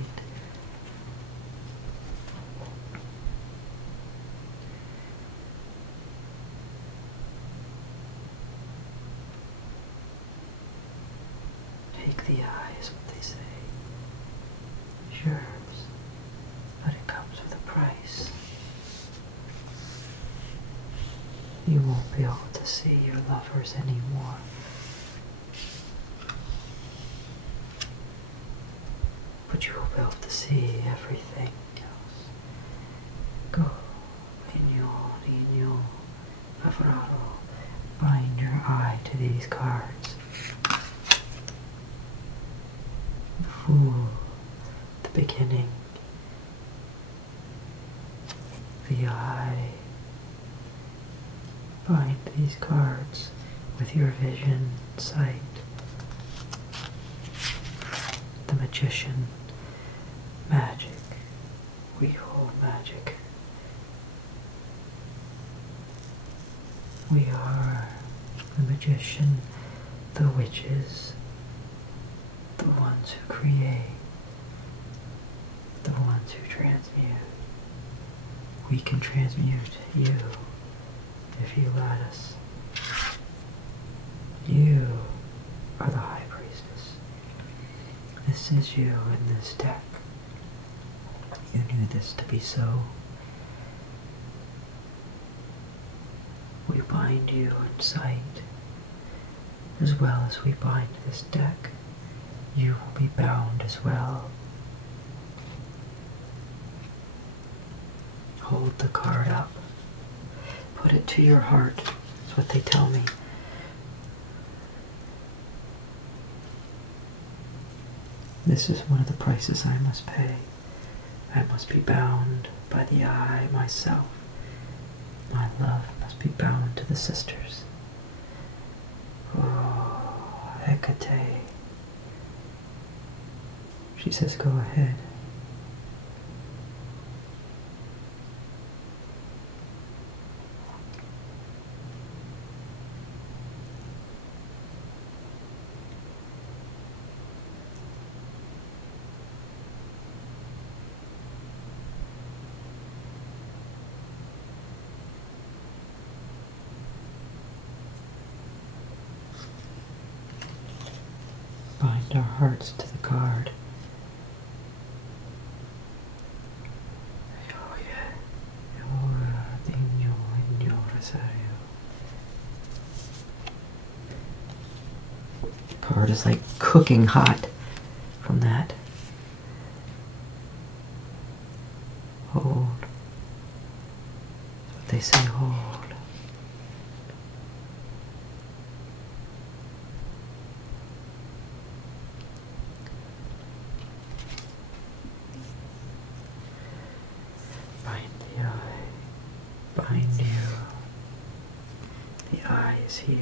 Take the eye is what they say. It's yours, but it comes with a price. You won't be able to see your lovers anymore. But you will be able to see everything else. Go, Niño, Preferato, bind your eye to these cards. The Fool, the beginning, the eye. Bind these cards with your vision, sight. The Magician, magic. We hold magic. We are the magician, the witches, the ones who create, the ones who transmute. We can transmute you if you let us. You are the High Priestess. This is you in this deck. You knew this to be so. We bind you in sight, as well as we bind this deck. You will be bound as well. Hold the card up. Put it to your heart. That's what they tell me. This is one of the prices I must pay. I must be bound by the eye myself. My love must be bound to the sisters. Oh, Hecate. She says, go ahead. Bind our hearts to the card. Oh yeah. The card is like cooking hot from that. Hold. That's what they say, hold. Bind you. The eye is here.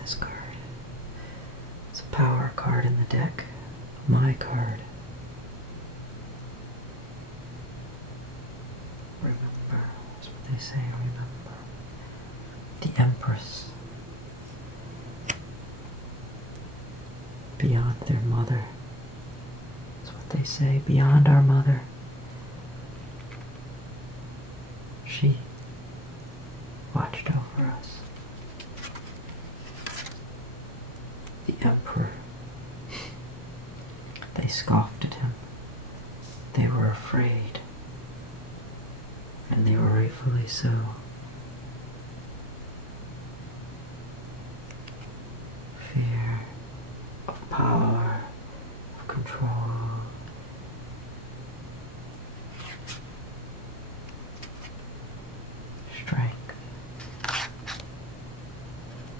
This card. It's a power card in the deck. My card. Remember. That's what they say, remember. The Empress. Beyond their mother. That's what they say, beyond our mother. She watched over us. The Emperor. They scoffed at him. They were afraid. And they were rightfully so. Fear. Of power, of control. Strength.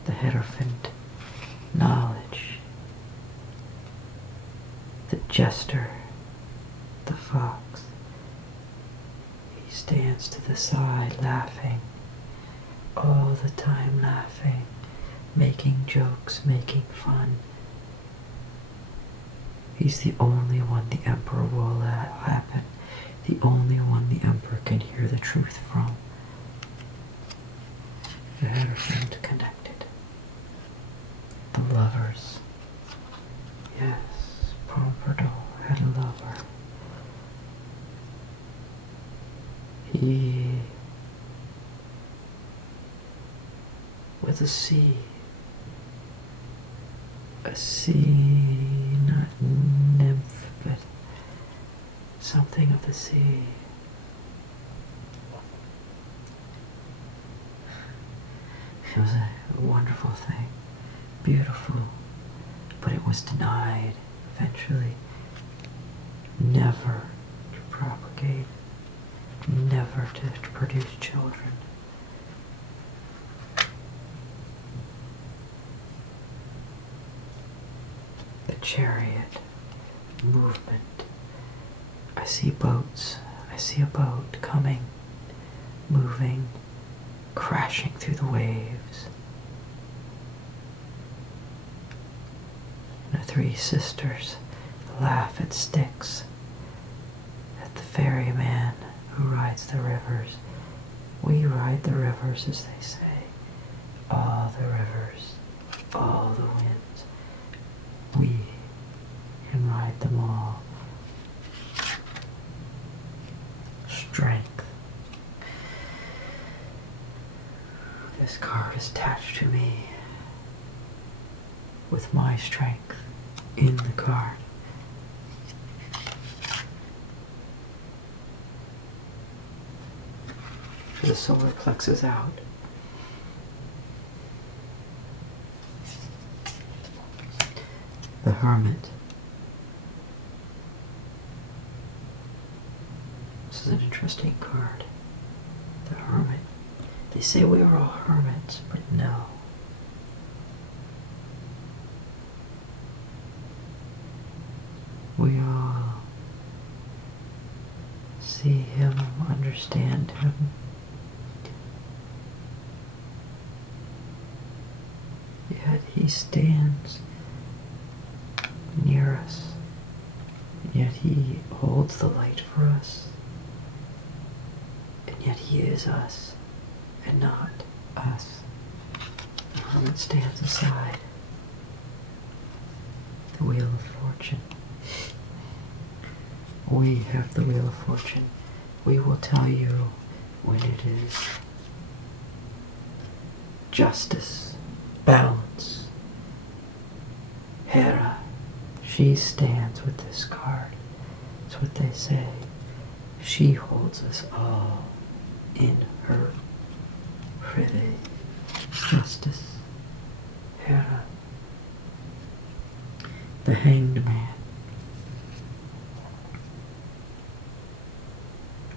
The Hierophant. Knowledge. The jester, the fox. He stands to the side laughing, all the time laughing, making jokes, making fun. He's the only one the emperor will let happen, the only one the emperor can hear the truth from. They had a friend connected. The lovers. Yes, Pompadour had a lover. He, with a sea, not nymph, but something of the sea. It was a wonderful thing, beautiful, but it was denied eventually. Never to propagate, never to produce children. The chariot movement. I see boats. I see a boat coming, moving, crashing through the waves. The three sisters laugh at sticks, at the ferryman who rides the rivers. We ride the rivers, as they say. All the rivers, all the winds. We can ride them all. Strength. This card is attached to me with my strength in the card. The solar plexus out. The Hermit. This is an interesting card. The Hermit. They say we are all hermits, but no. We all see him, understand him. Yet he stands near us. Yet he holds the light for us. And yet he is us, and not us. The Hermit stands aside. The Wheel of Fortune. We have the Wheel of Fortune. We will tell you when it is. Justice. Balance. Hera. She stands with this card. That's what they say. She holds us all in her pretty justice. Hera. The Hanged Man.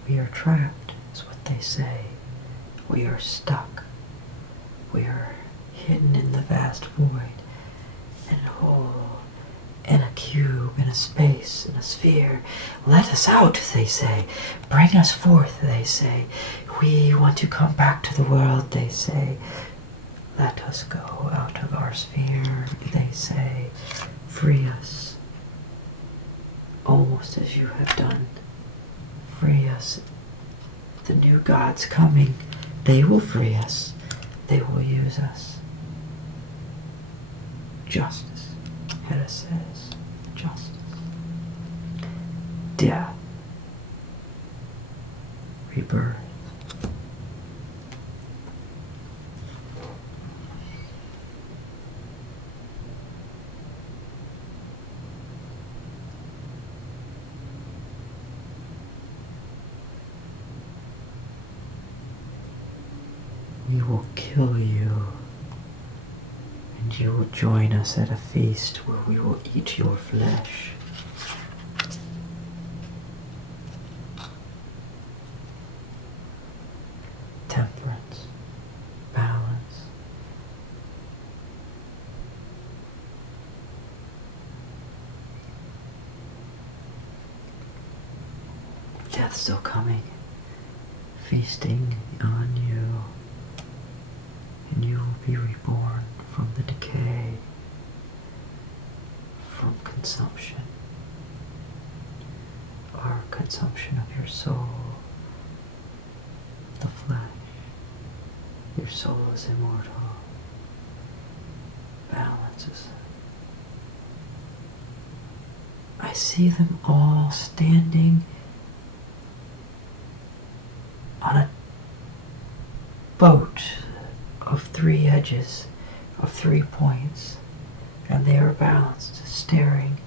We are trapped, is what they say. We are stuck. We are hidden in the vast void, in a hole, in a cube, in a space, in a sphere. Let us out, they say. Bring us forth, they say. We want to come back to the world, they say. Let us go out of our sphere, they say. Free us, almost as you have done. Free us. The new gods coming, they will free us. They will use us. Justice, Hera says. Justice. Death. Rebirth. We will kill you, and you will join us at a feast where we will eat your flesh. Temperance, balance. Death still coming, feasting on you, and you will be reborn from the decay, from consumption, or consumption of your soul, the flesh. Your soul is immortal, balances. I see them all standing on a boat of 3 edges, of 3 points, and they are balanced, staring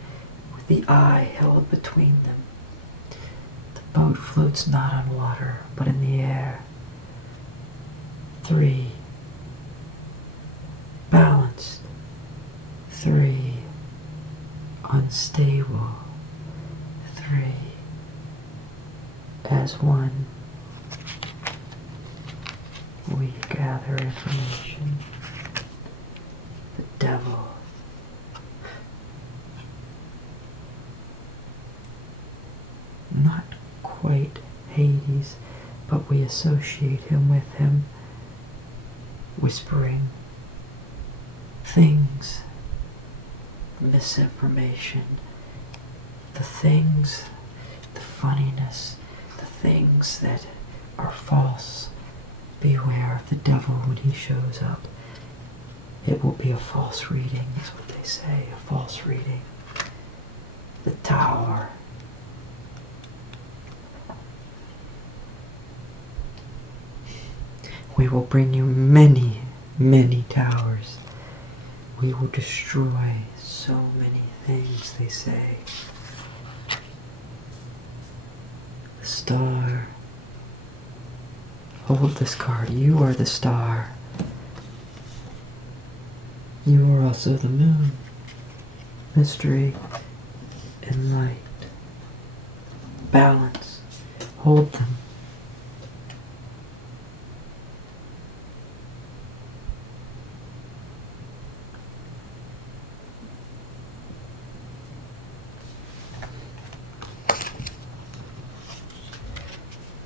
with the eye held between them. The boat floats not on water, but in the air. 3 balanced, 3 unstable, 3 as one. We gather information. The devil. Not quite Hades, but we associate him with him, whispering things, misinformation, the things, the funniness, the things that are false. Beware of the devil when he shows up. It will be a false reading, is what they say, a false reading. The tower. We will bring you many, many towers. We will destroy so many things, they say. The star. Hold this card. You are the star. You are also the moon. Mystery and light. Balance. Hold them.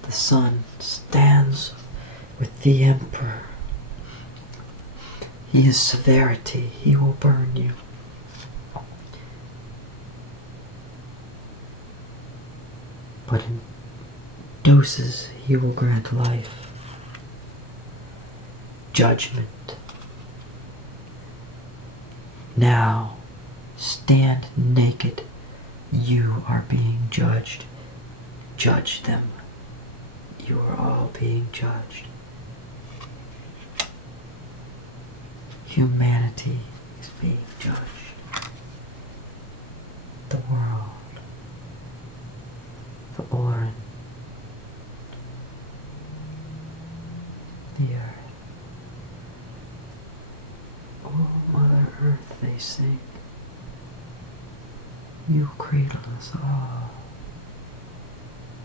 The sun stands with the emperor. He is severity. He will burn you. But in doses he will grant life. Judgment. Now stand naked. You are being judged. Judge them. You are all being judged. Humanity is being judged. The world, the Orin, the earth. Oh, Mother Earth, they sing. You cradle us all.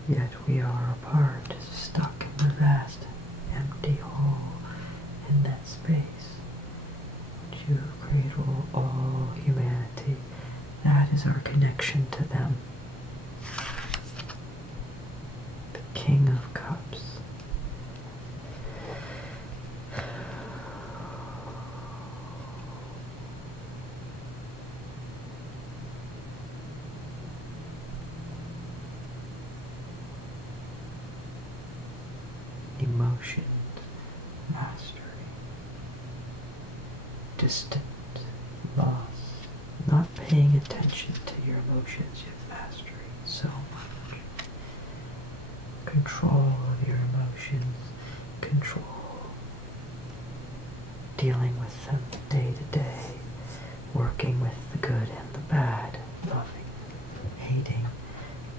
Yet we are apart, stuck in the vast, empty hole in that space. But you cradle all humanity. That is our connection to them. The King of Cups. Emotions, mastery, distant loss, not paying attention to your emotions, you've mastery so much. Control of your emotions, control, dealing with them day to day, working with the good and the bad, loving, hating,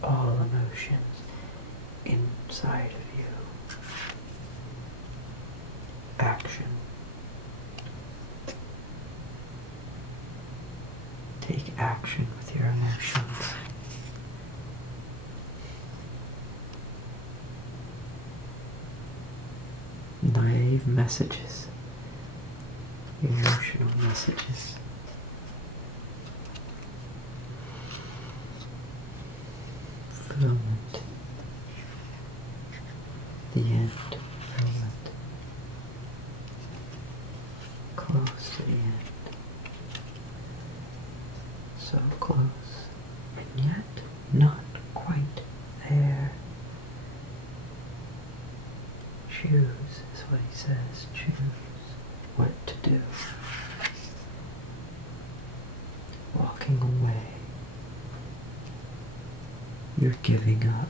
all emotions inside of you. Action. Take action with your emotions. Naive messages. Emotional messages. Fulfillment. the end. Feel it. Close to the end. So close. And yet not quite there. Choose is what he says. Choose what to do. Walking away. You're giving up.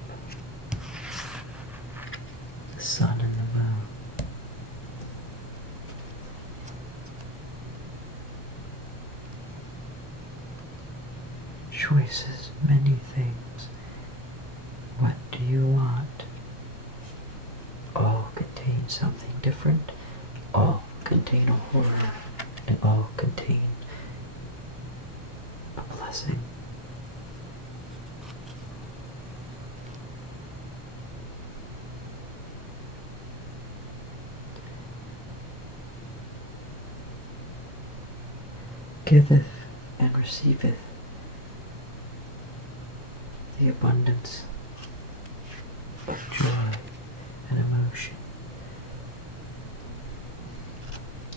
The sun and the moon. Choices, many things. What do you want? All contain something different. All contain a horror. And all contain a blessing. Giveth and receiveth the abundance of joy and emotion.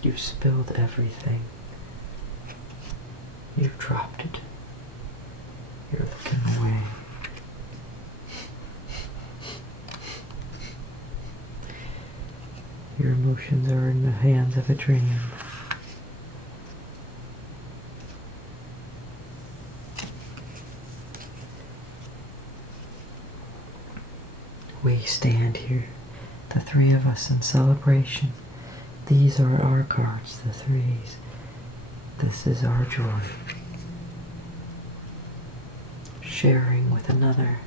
You've spilled everything. You've dropped it. You're looking away. Your emotions are in the hands of a dream. We stand here, the three of us in celebration. These are our cards, the threes. This is our joy. Sharing with another,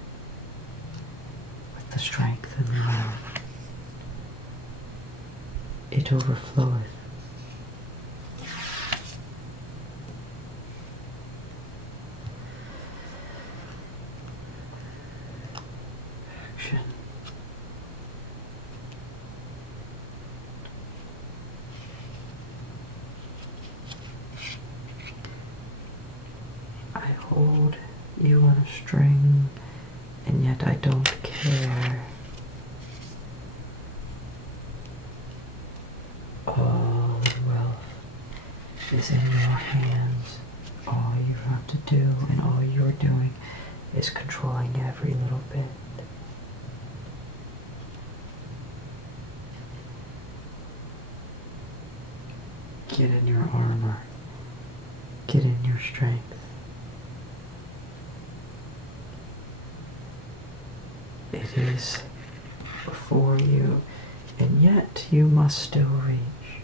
with the strength and love. It overfloweth. Action. I hold you on a string, and yet I don't care. All wealth is in your hands. All you have to do and all you're doing is controlling every little bit. Get in your armor. Get in your strength. It is before you, and yet you must still reach.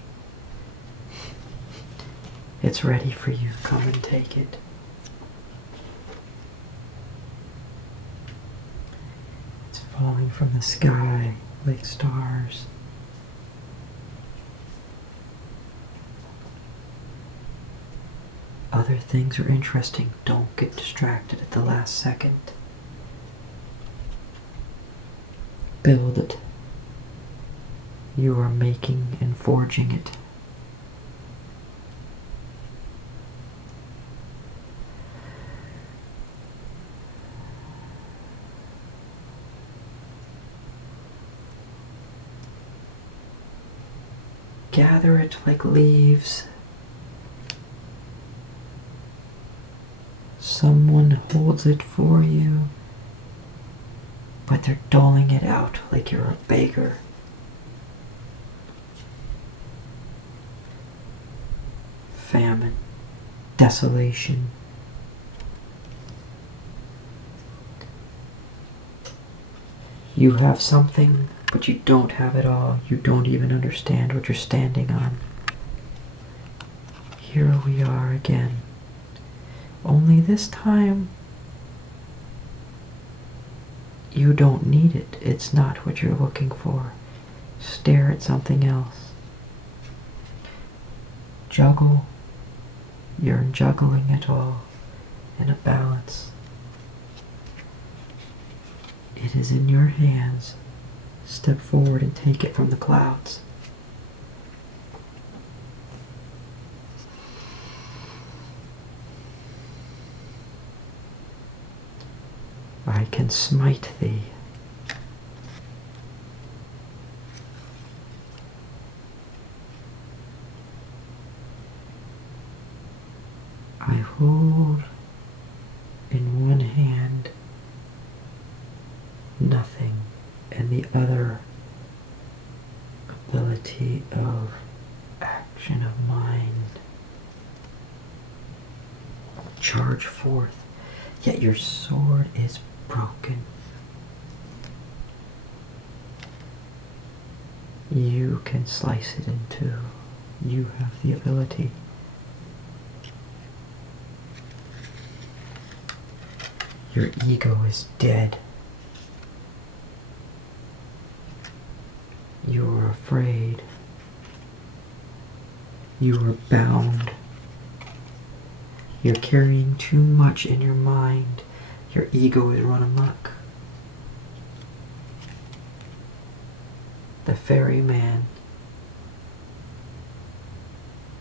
It's ready for you. Come and take it. It's falling from the sky like stars. Other things are interesting. Don't get distracted at the last second. Build it. You are making and forging it. Gather it like leaves. Someone holds it for you, but they're doling it out like you're a beggar. Famine, desolation. You have something, but you don't have it all. You don't even understand what you're standing on. Here we are again. Only this time, you don't need it. It's not what you're looking for. Stare at something else. Juggle. You're juggling it all in a balance. It is in your hands. Step forward and take it from the clouds. I can smite thee. hold in one hand nothing, and the other ability of action of mind charge forth, yet your sword is broken. You can slice it in two. You have the ability. Your ego is dead. You are afraid. You are bound. You're carrying too much in your mind. Your ego is run amok. The ferryman,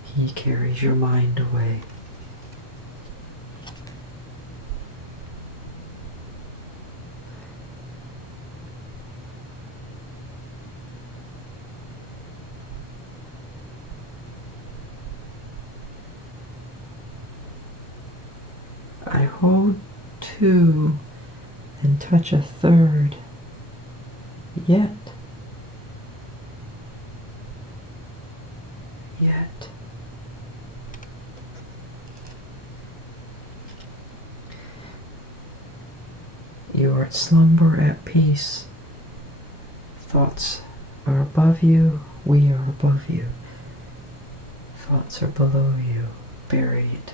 he carries your mind away. I hold two and touch a third, yet you are at slumber at peace. Thoughts are above you, we are above you. Thoughts are below you, buried.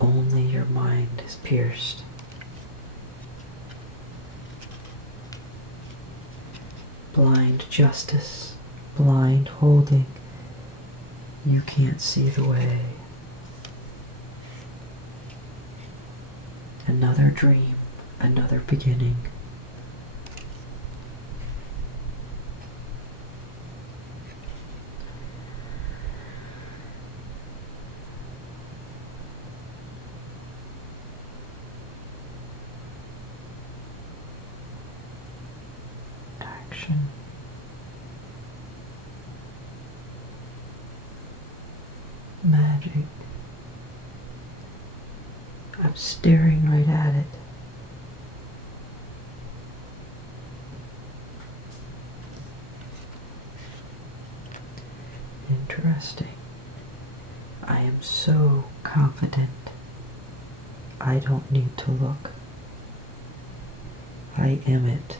Only your mind is pierced. Blind justice, blind holding. You can't see the way. Another dream, another beginning. Action. Magic. I'm staring right at it. Interesting. I am so confident. I don't need to look. I am it.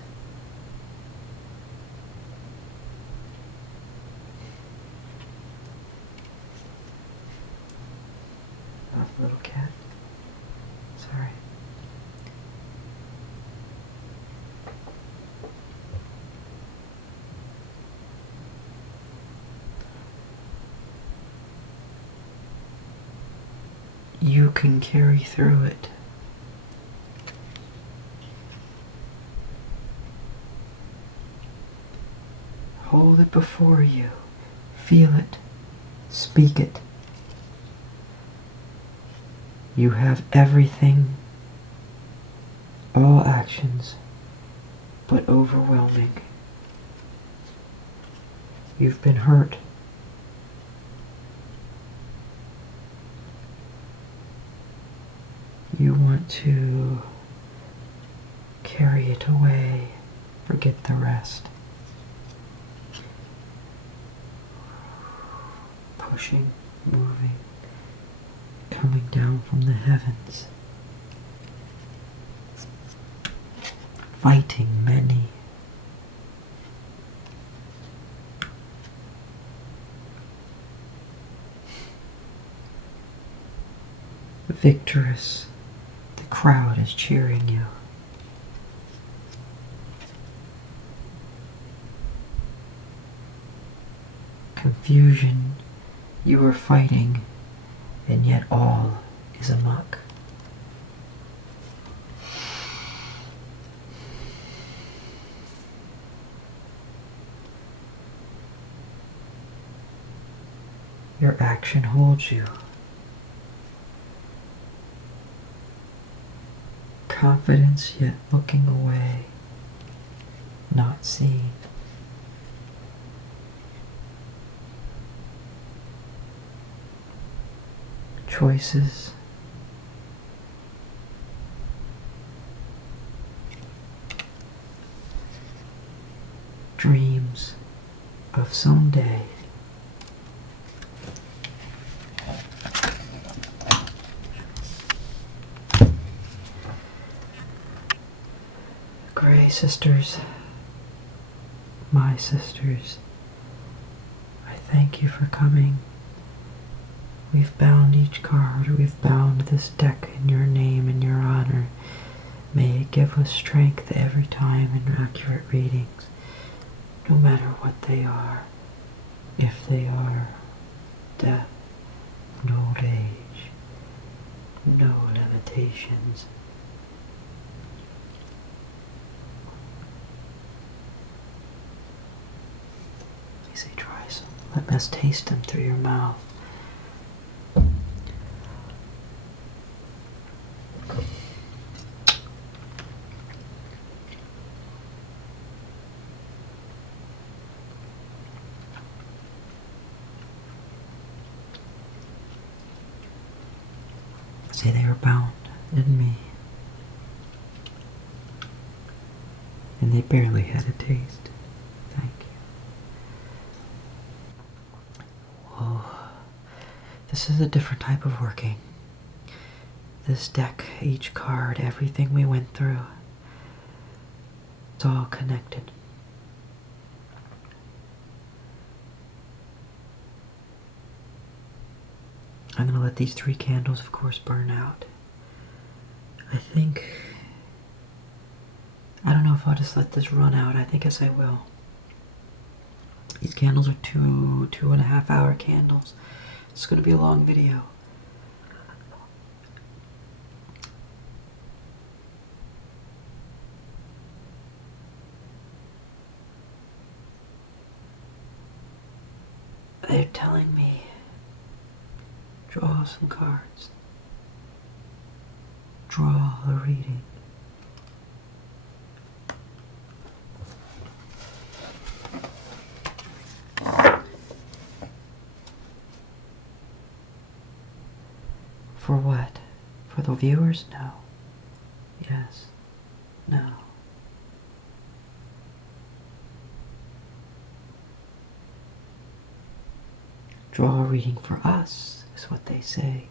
Little cat. Sorry. You can carry through it. Hold it before you. Feel it. Speak it. You have everything, all actions, but overwhelming. You've been hurt. You want to carry it away, forget the rest. Pushing, moving. Coming down from the heavens, fighting many, victorious. The crowd is cheering you. Confusion, you are fighting, and yet all is amok. Your action holds you. Confidence, yet looking away, not seeing. choices, dreams of someday Graeae Sisters, my sisters, I thank you for coming. We've bound each card, we've bound this deck in your name and your honor. May it give us strength every time in accurate readings, no matter what they are. If they are death, old age, no limitations. You say try some. Let us taste them through your mouth. Say they are bound in me. And they barely had a taste. Thank you. Whoa. This is a different type of working. This deck, each card, everything we went through, it's all connected. I'm going to let these 3 candles, of course, burn out. I don't know if I'll just let this run out. I think yes I will. These candles are 2.5 hour candles. It's going to be a long video. They're telling me draw some cards. Draw a reading. For what? For the viewers? No. Yes. No. Draw a reading for us, is what they say.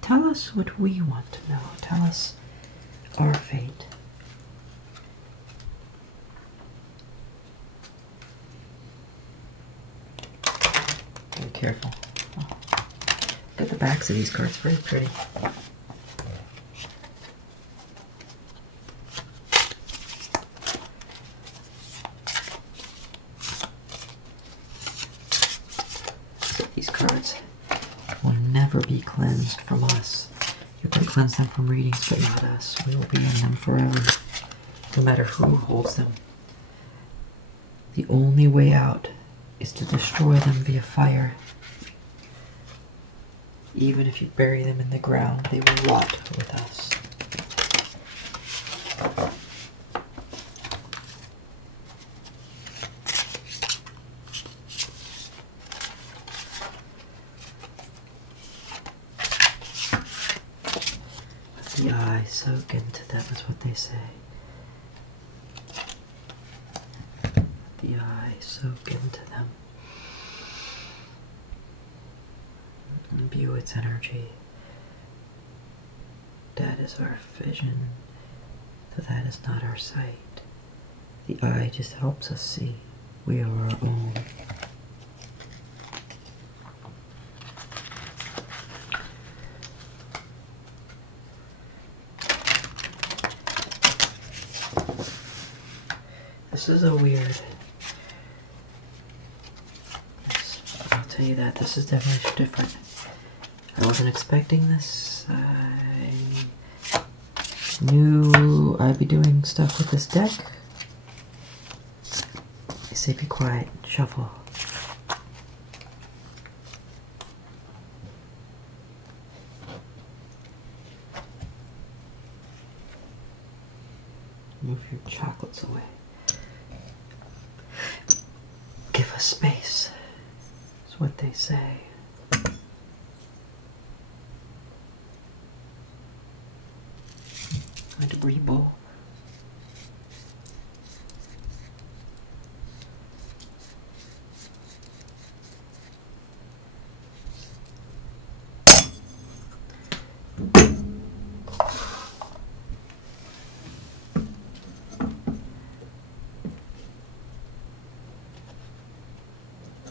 Tell us what we want to know. Tell us our fate. Be careful. Oh. Look at the backs of these cards, very pretty. These cards will never be cleansed from us. You can cleanse them from readings, but not us. We will be in them forever, no matter who holds them. The only way out is to destroy them via fire. Even if you bury them in the ground, they will rot with us. The eye soak into them is what they say. The eye soak into them. Imbue its energy. That is our vision, so that is not our sight. The eye just helps us see. We are our own. This is a weird... I'll tell you that, this is definitely different. I wasn't expecting this. I knew I'd be doing stuff with this deck. I say be quiet, shuffle. Move your chocolates away. Give us space, is what they say. My debris bowl.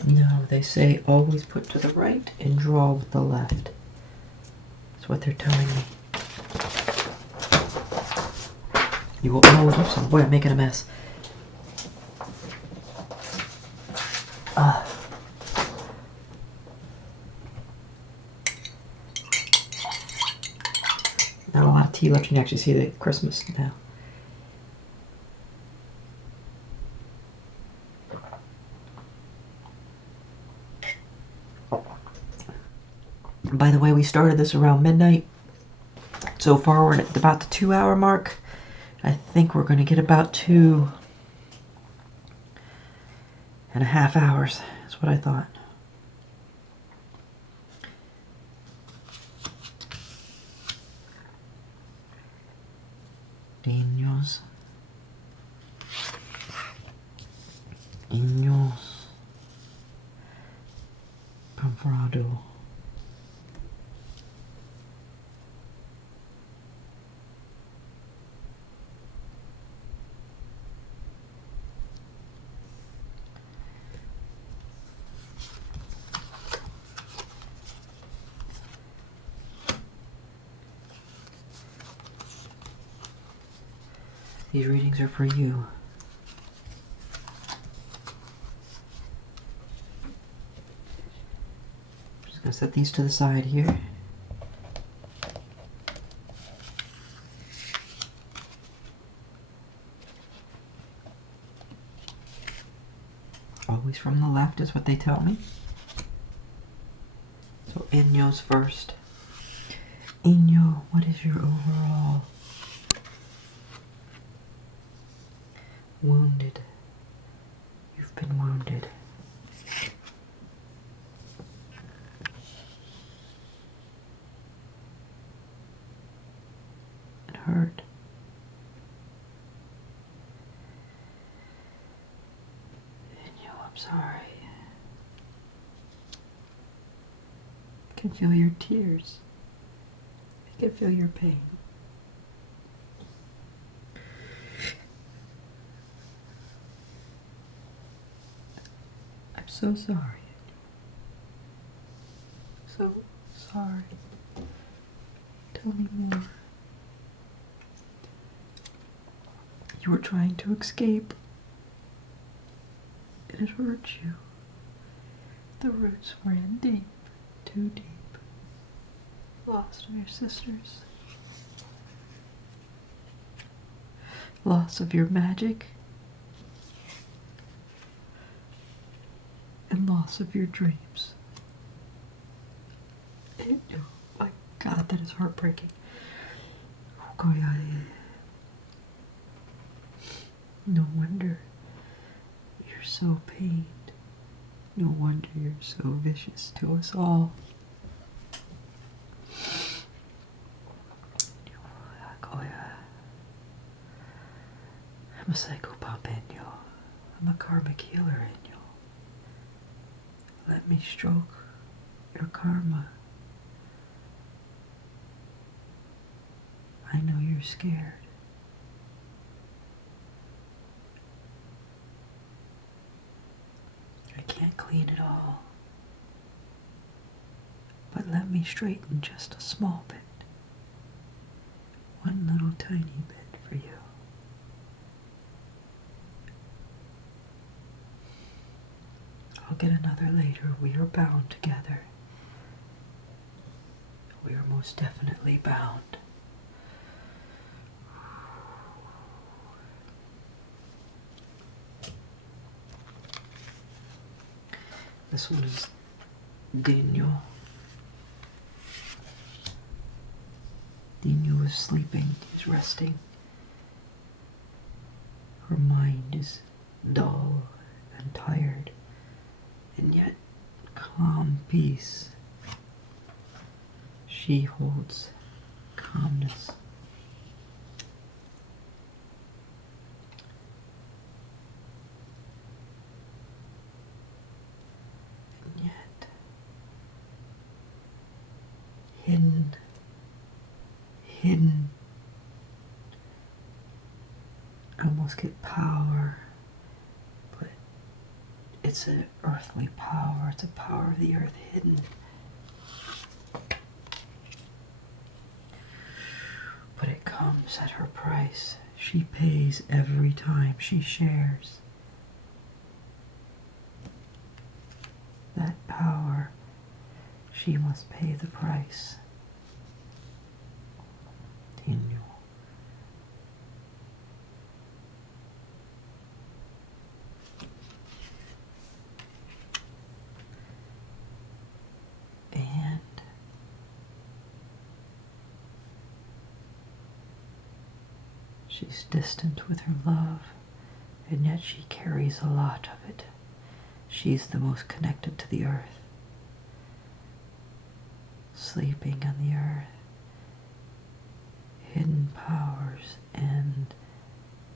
No, they say always put to the right and draw with the left. That's what they're telling me. You will. Oh, oops, boy, I'm making a mess. Not a lot of tea left. You can actually see the Christmas now. By the way, we started this around midnight. So far, we're at about the 2-hour mark. I think we're going to get about 2.5 hours. That's what I thought. Niños. Comprado. These readings are for you. I'm just going to set these to the side here. Always from the left is what they tell me. So Inyo's first. Inyo, what is your overall? Wounded. You've been wounded. And hurt. Inyo, I'm sorry. I can feel your tears. I can feel your pain. I'm so sorry. So sorry. Tell me more. You were trying to escape. It hurt you. The roots were in deep, too deep. Lost of your sisters. Loss of your magic. And loss of your dreams. Oh my God, that is heartbreaking. No wonder you're so pained. No wonder you're so vicious to us all. I'm a Psychopomp in you. I'm a karmic healer in you. Let me stroke your karma. I know you're scared. I can't clean it all. But let me straighten just a small bit. One little tiny bit for you. I'll get another later. We are bound together. We are most definitely bound. This one is Dino. Dino is sleeping. He's resting. Her mind is dull and tired, and yet calm peace. She holds calmness. hidden. I almost get power, but it's an earthly power. It's a power of the earth hidden. But it comes at her price. She pays every time she shares. That power, she must pay the price. Daniel. And she's distant with her love, and yet she carries a lot of it. She's the most connected to the earth, sleeping on the earth, hidden powers and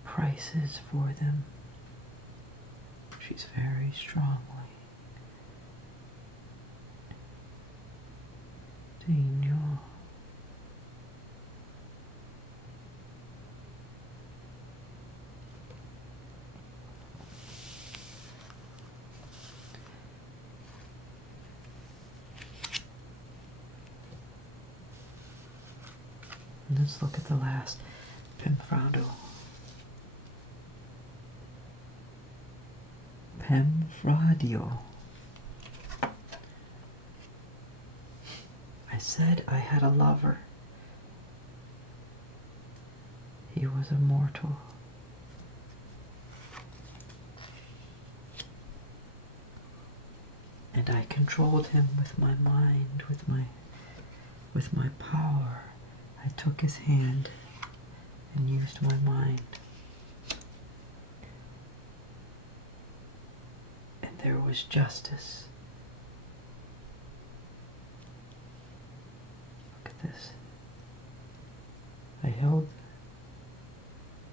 prices for them. She's very strongly. Daniel. Let's look at the last Penfrado. Penfradio. I said I had a lover. He was immortal. And I controlled him with my mind, with my power. I took his hand and used my mind. And there was justice. Look at this. I held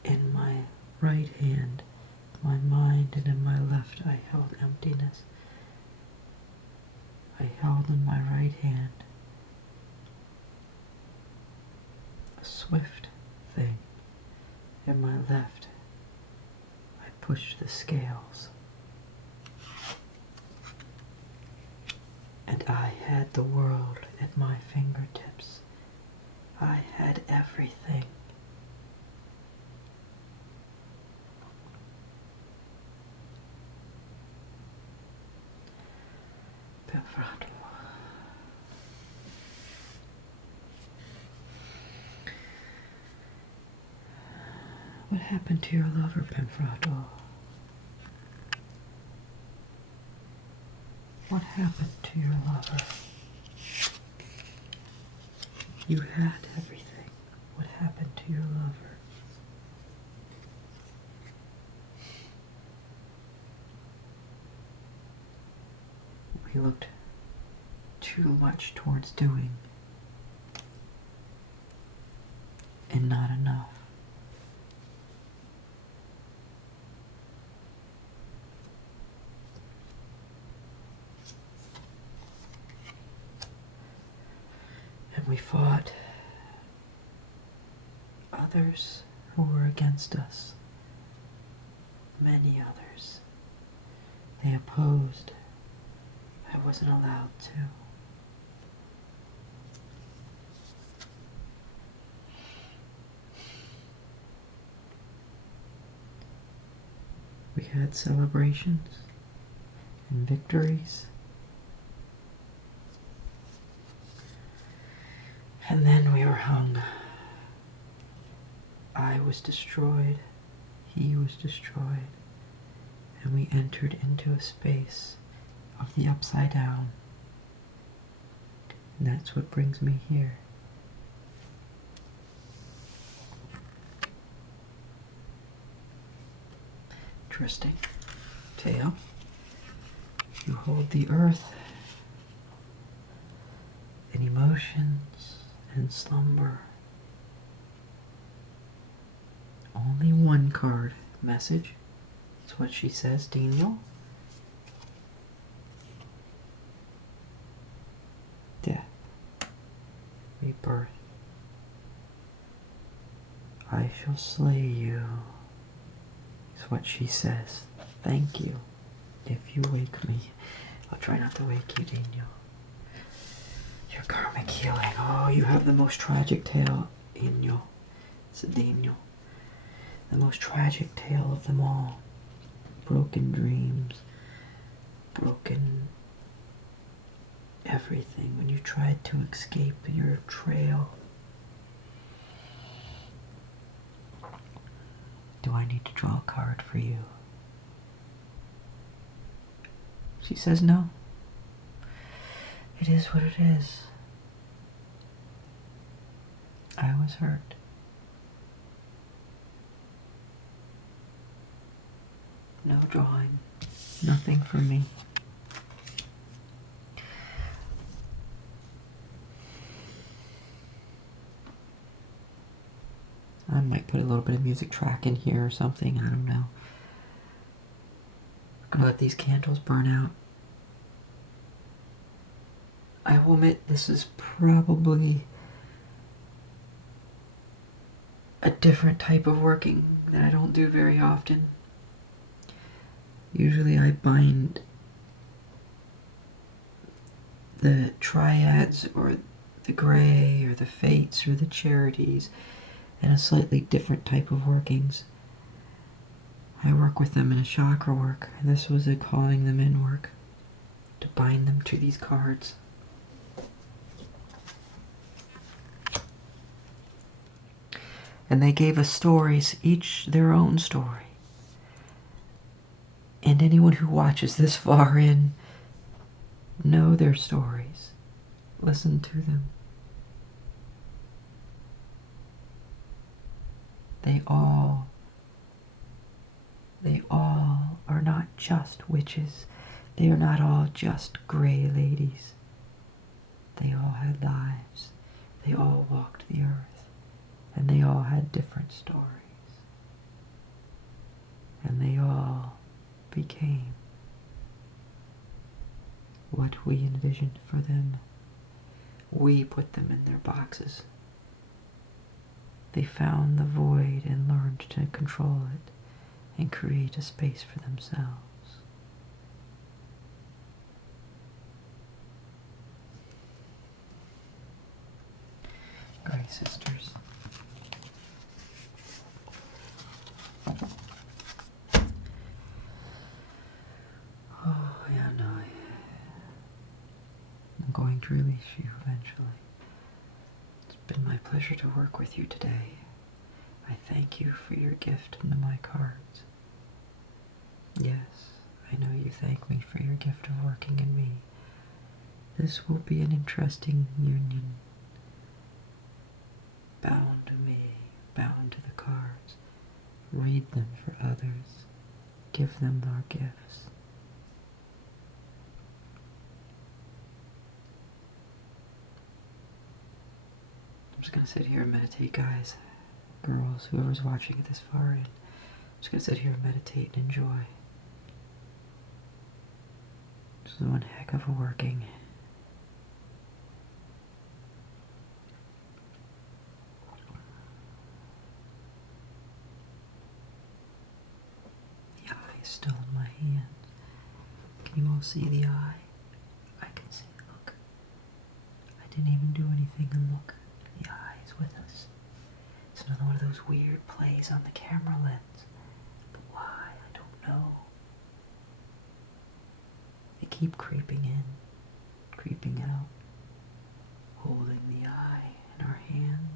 in my right hand my mind, and in my left I held emptiness. I held in my right hand a swift thing. In my left, I pushed the scales. And I had the world at my fingertips. I had everything. Penfrado. What happened to your lover, Penfrado? What happened to your lover? You had everything. What happened to your lover? We looked too much towards doing and not enough. And we fought others who were against us. Many others. They opposed. I wasn't allowed to. We had celebrations and victories. And then we were hung. I was destroyed. He was destroyed. And we entered into a space of the upside down. And that's what brings me here. Interesting. Tail. You hold the earth and emotions and slumber. Only one card. Message. That's what she says, Daniel. Death. Rebirth. I shall slay you, is what she says. Thank you. If you wake me, I'll try not to wake you, Daniel. Your karmic healing. Oh, you have the most tragic tale, Daniel. It's a Daniel. The most tragic tale of them all. Broken dreams. Broken everything when you tried to escape your trail. Do I need to draw a card for you? She says no. It is what it is. I was hurt. No drawing. Nothing for me. I might put a little bit of music track in here or something. I don't know. I'm gonna let these candles burn out. I will admit this is probably a different type of working that I don't do very often. Usually I bind the triads or the gray or the fates or the charities in a slightly different type of workings. I work with them in a chakra work, and this was a calling them in work to bind them to these cards. And they gave us stories, each their own story. And anyone who watches this far in know their stories. Listen to them. They all are not just witches. They are not all just gray ladies. They all had lives. They all walked the earth. And they all had different stories. And they all became what we envisioned for them. We put them in their boxes. They found the void and learned to control it and create a space for themselves. Graeae Sisters. Oh, yeah, no. I'm going to release you eventually. It's been my pleasure to work with you today. I thank you for your gift into my cards. Yes, I know you thank me for your gift of working in me. This will be an interesting union. Bound to me, bound to the cards. Read them for others. Give them our gifts. I'm just going to sit here and meditate, guys. Girls, whoever's watching it this far in. I'm just going to sit here and meditate and enjoy. This is one heck of a working. The eye is still in my hand. Can you all see the eye? I can see it. Look. I didn't even do anything, and look. The eye is with us. It's another one of those weird plays on the camera lens. But why? I don't know. They keep creeping in, creeping out, holding the eye in our hand.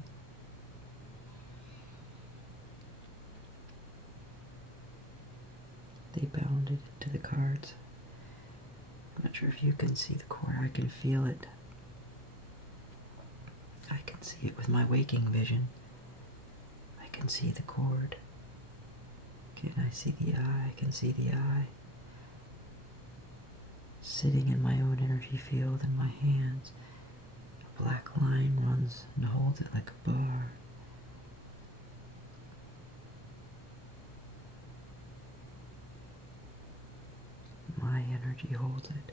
They bound it to the cards. I'm not sure if you can see the cord. I can feel it. I can see it with my waking vision. I can see the cord. Can I see the eye? I can see the eye. Sitting in my own energy field in my hands. A black line runs and holds it like a bar. My energy holds it.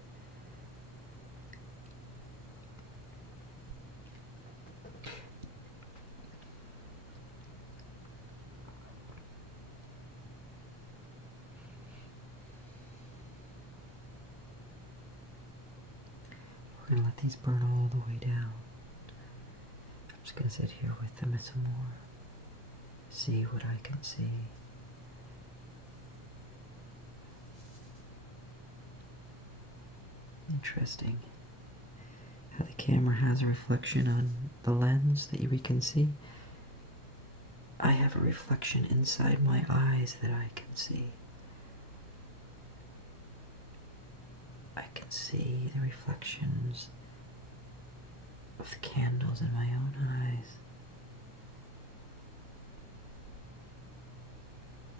gonna let these burn all the way down. I'm just gonna sit here with them some more. See what I can see. Interesting how the camera has a reflection on the lens that we can see. I have a reflection inside my eyes that I can see. I can see the reflections of the candles in my own eyes.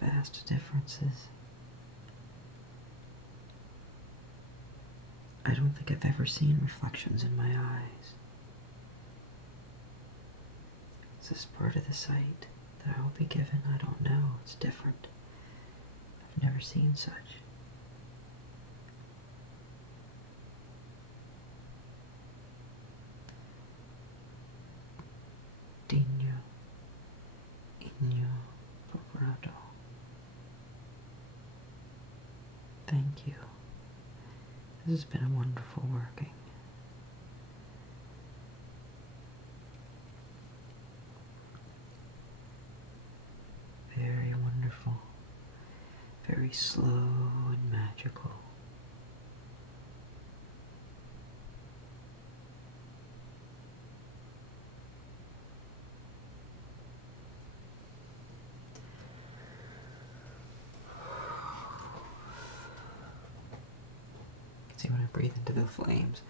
Vast differences. I don't think I've ever seen reflections in my eyes. Is this part of the sight that I will be given? I don't know. It's different. I've never seen such. Digno, invocato. Thank you. This has been a wonderful working. Very wonderful. Very slow and magical. See when I breathe into the flames.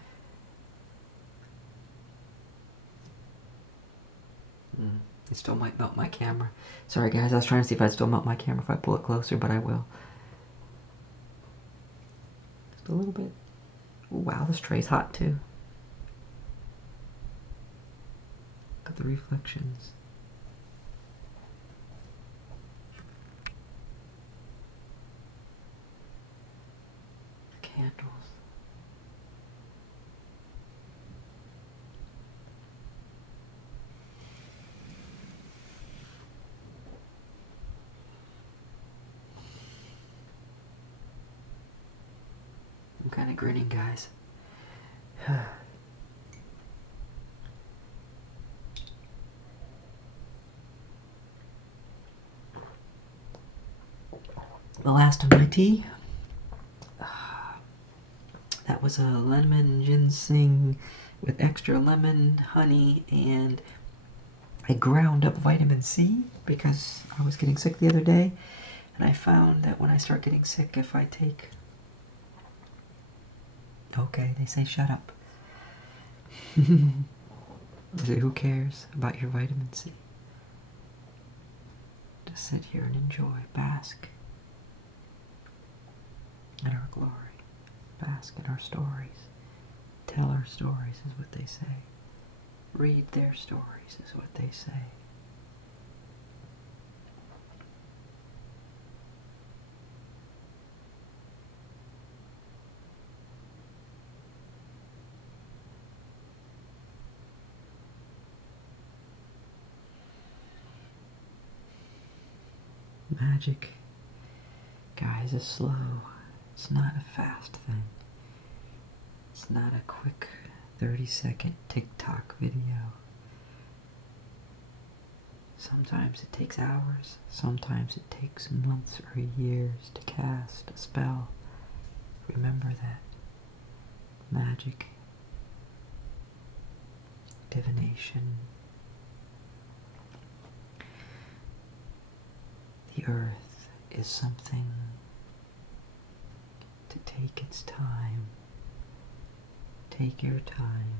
It still might melt my camera. Sorry guys, I was trying to see if I'd still melt my camera if I pull it closer, but I will. Just a little bit. Ooh, wow, this tray's hot too. Look at the reflections. The candles. I'm kind of grinning, guys. The last of my tea. That was a lemon ginseng with extra lemon, honey, and I ground up vitamin C because I was getting sick the other day. And I found that when I start getting sick, if I take... Okay, they say shut up. Who cares about your vitamin C? Just sit here and enjoy, bask in our glory, bask in our stories, tell our stories is what they say, read their stories is what they say. Magic, guys, is slow. It's not a fast thing. It's not a quick 30-second TikTok video. Sometimes it takes hours. Sometimes it takes months or years to cast a spell. Remember that. Magic, divination, the earth is something to take its time. Take your time.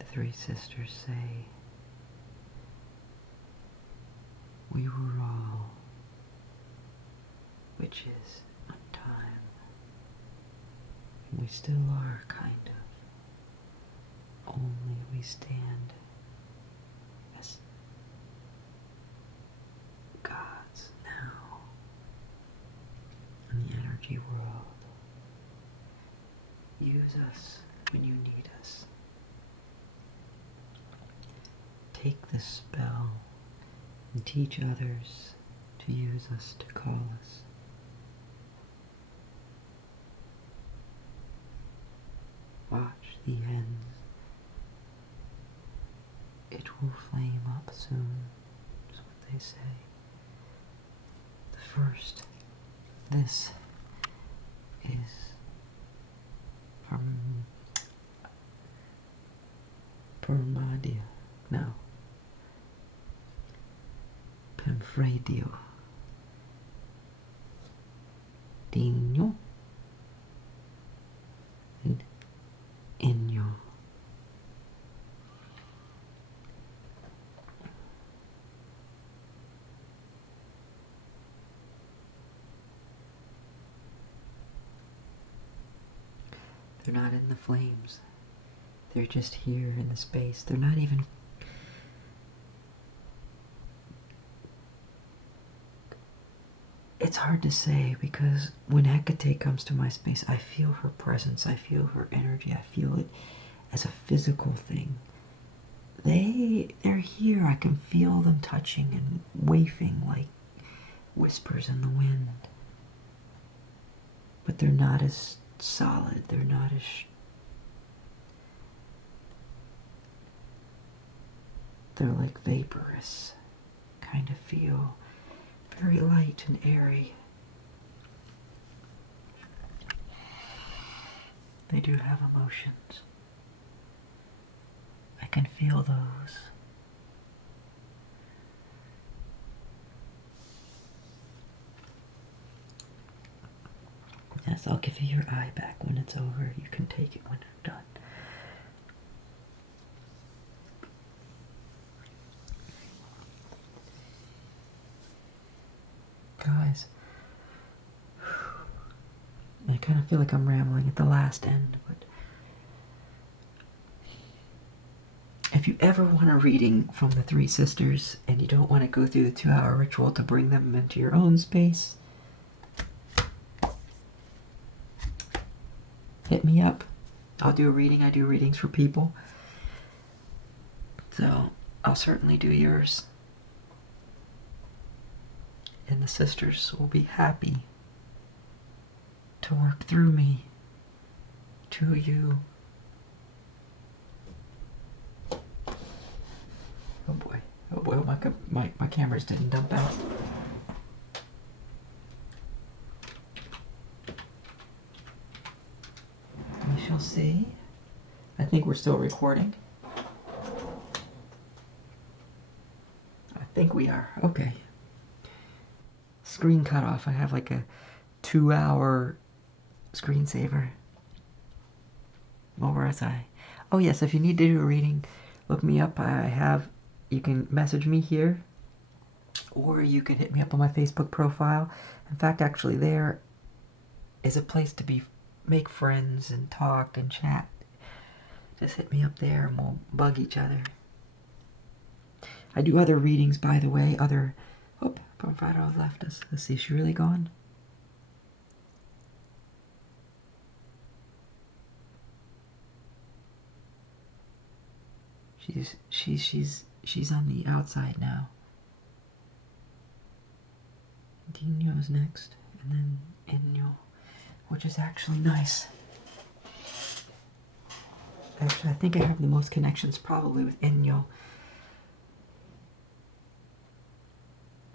The three sisters say, we were all witches one time. And we still are, kind of. Only we stand as gods now in the energy world. Use us when you need us. Take this spell and teach others to use us to call us. Watch the ends. It will flame up soon, is what they say. The first, this is from Permadia. No. Penfradio. Dino. And Inyo. They're not in the flames. They're just here in the space. They're not even... It's hard to say because when Hecate comes to my space, I feel her presence, I feel her energy, I feel it as a physical thing. They're here. I can feel them touching and wafting like whispers in the wind. But they're not as solid. They're not as... They're like vaporous. Kind of feel very light and airy. They do have emotions. I can feel those. Yes, I'll give you your eye back when it's over. You can take it when I'm done. Guys, I kind of feel like I'm rambling at the last end, but if you ever want a reading from the three sisters and you don't want to go through the 2-hour ritual to bring them into your own space, hit me up. I'll do a reading. I do readings for people. So I'll certainly do yours. And the sisters will be happy to work through me to you. Oh boy, my cameras didn't dump out. We shall see. I think we're still recording. I think we are. Okay. Screen cut off. I have like a 2-hour screensaver. What was I? Oh yes, if you need to do a reading, look me up. You can message me here, or you can hit me up on my Facebook profile. In fact, actually there is a place to make friends and talk and chat. Just hit me up there and we'll bug each other. I do other readings, by the way. Oh, Pomfrado left us. Let's see, is she really gone? She's on the outside now. Dino's next, and then Inyo, which is actually nice. Actually, I think I have the most connections probably with Inyo.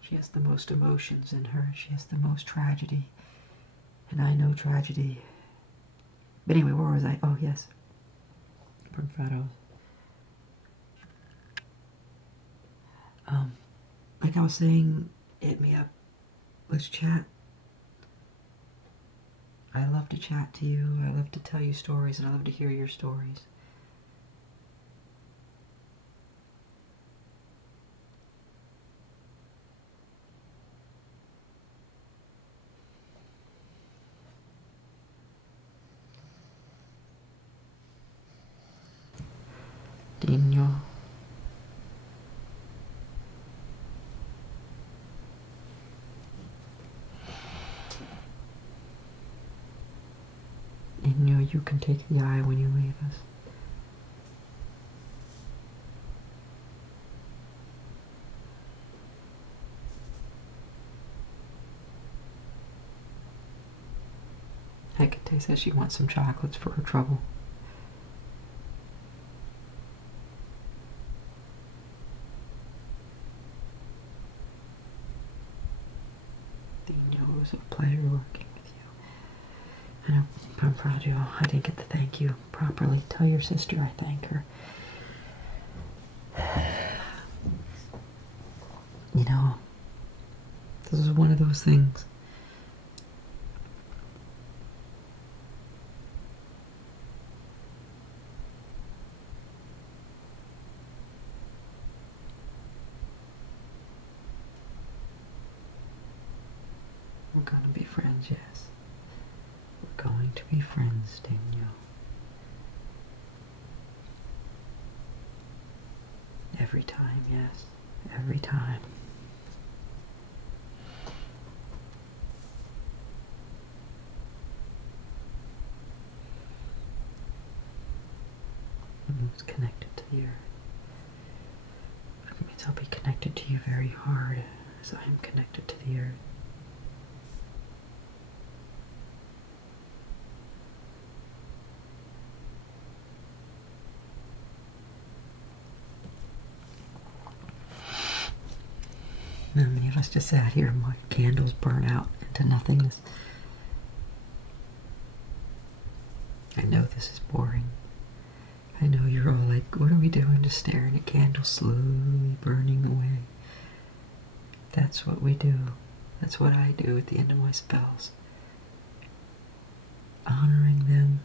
She has the most emotions in her. She has the most tragedy. And I know tragedy. But anyway, where was I? Oh, yes. Pomfrado. Like I was saying, hit me up. Let's chat. I love to chat to you. I love to tell you stories, and I love to hear your stories. Dino. Dino, you can take the eye when you leave us. Hecate says she wants some chocolates for her trouble. was a pleasure working with you. And I'm proud of you. I didn't get to thank you properly. Tell your sister I thank her. You know, this is one of those things. We're gonna be friends, yes. We're going to be friends, Daniel. Every time, yes. Every time. It means connected to the earth. It means I'll be connected to you very hard as I am connected to the earth. Many of us just sat here and watched candles burn out into nothingness. I know this is boring. I know you're all like, what are we doing? Just staring at candles slowly burning away. That's what we do. That's what I do at the end of my spells. Honoring them,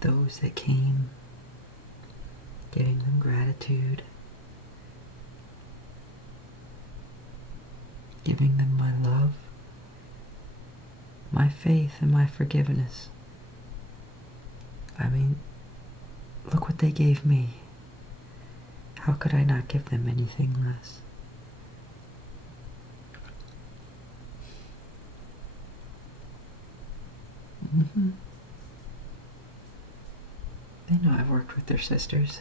those that came, giving them gratitude, giving them my love, my faith, and my forgiveness. I mean, look what they gave me. How could I not give them anything less? They know I've worked with their sisters,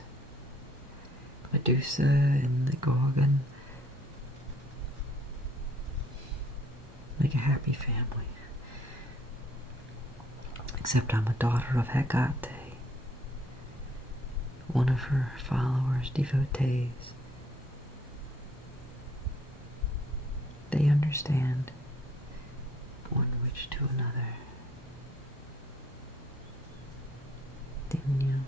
Medusa and the Gorgon. Make a happy family. Except I'm a daughter of Hecate, one of her followers, devotees. They understand one witch to another. Didn't you?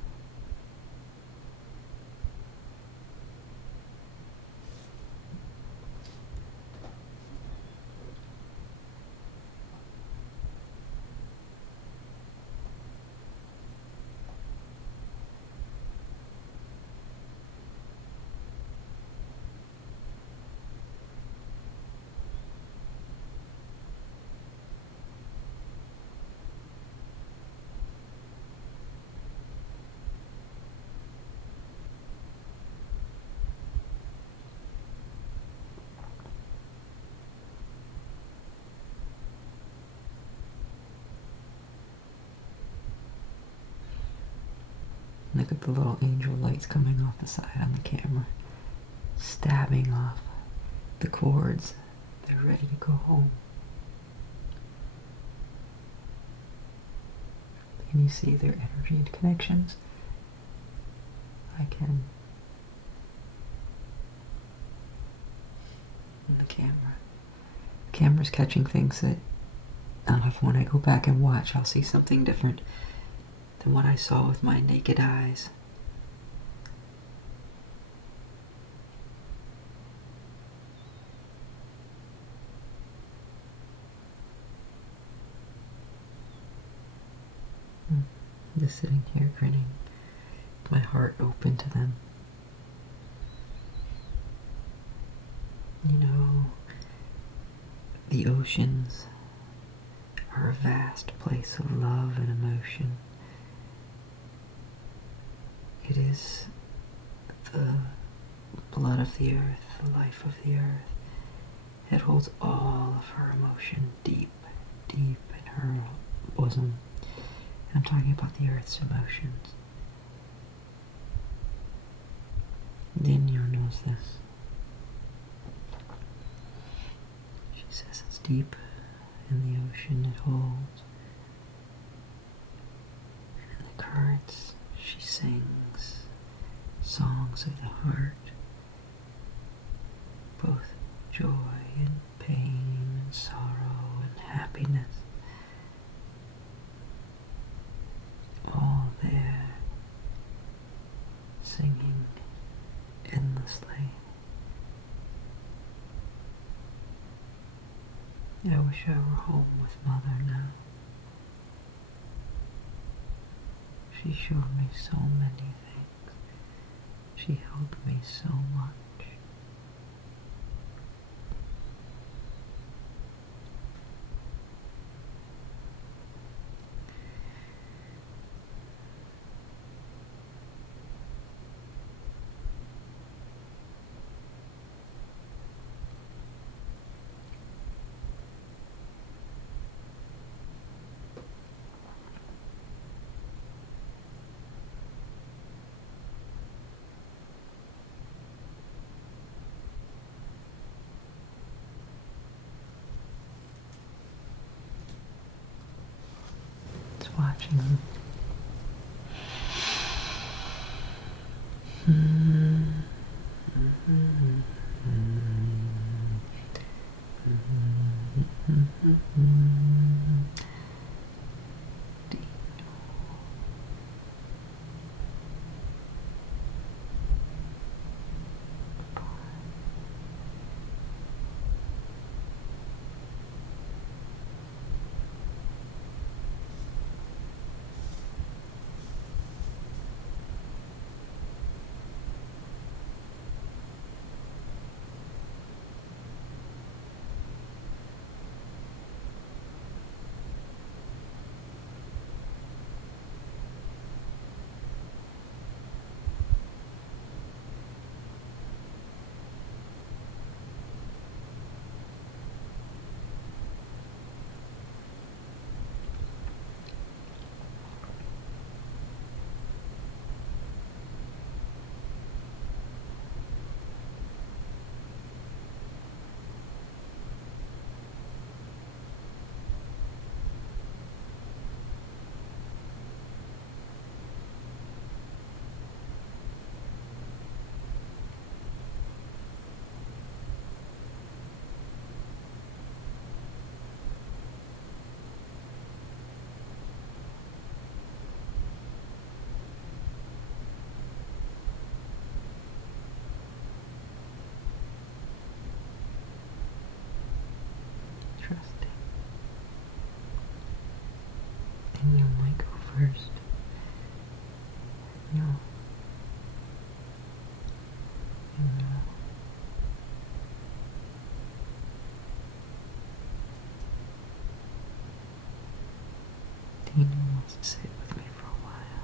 Look at the little angel lights coming off the side on the camera, stabbing off the cords. They're ready to go home. Can you see their energy connections? I can. In the camera. The camera's catching things that I don't know if when I go back and watch, I'll see something different than what I saw with my naked eyes. Just sitting here grinning, my heart open to them. You know, the oceans are a vast place of love and emotion. It is the blood of the earth, the life of the earth. It holds all of her emotion deep, deep in her bosom. I'm talking about the earth's emotions. Daniel knows this. She says it's deep in the ocean it holds. And in the currents she sings songs of the heart, both joy and pain, and sorrow and happiness, all there, singing endlessly. I wish I were home with Mother now. She showed me so many things. She helped me so much. Watching them. Trusting. And you might go first. No. No. Tina wants to sit with me for a while.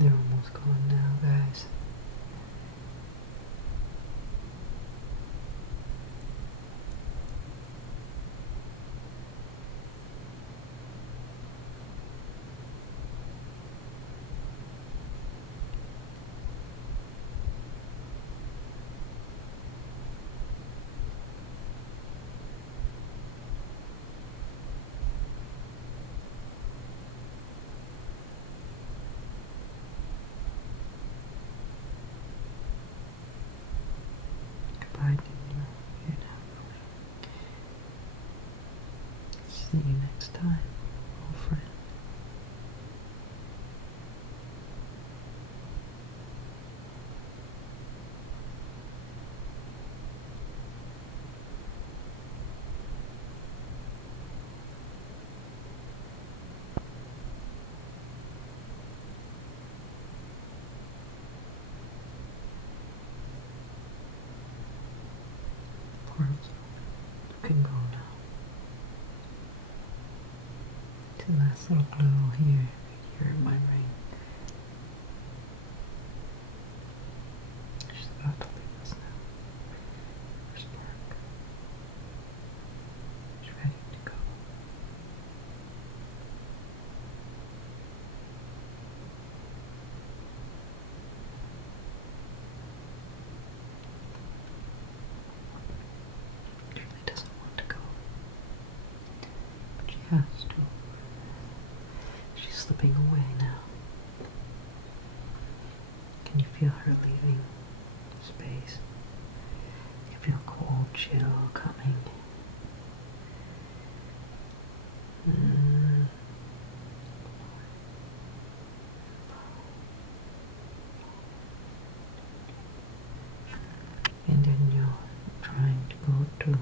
They're almost gone now, guys. Goodbye, Daniel. Here now. See you next time, old friend. Portals open. You can go now. To last little glow here. You're in my ring. She's about to leave us now. Her spark. She's ready to go. She really doesn't want to go. But she has to. She's slipping her leaving space. You feel cold chill coming. And then you're trying to go to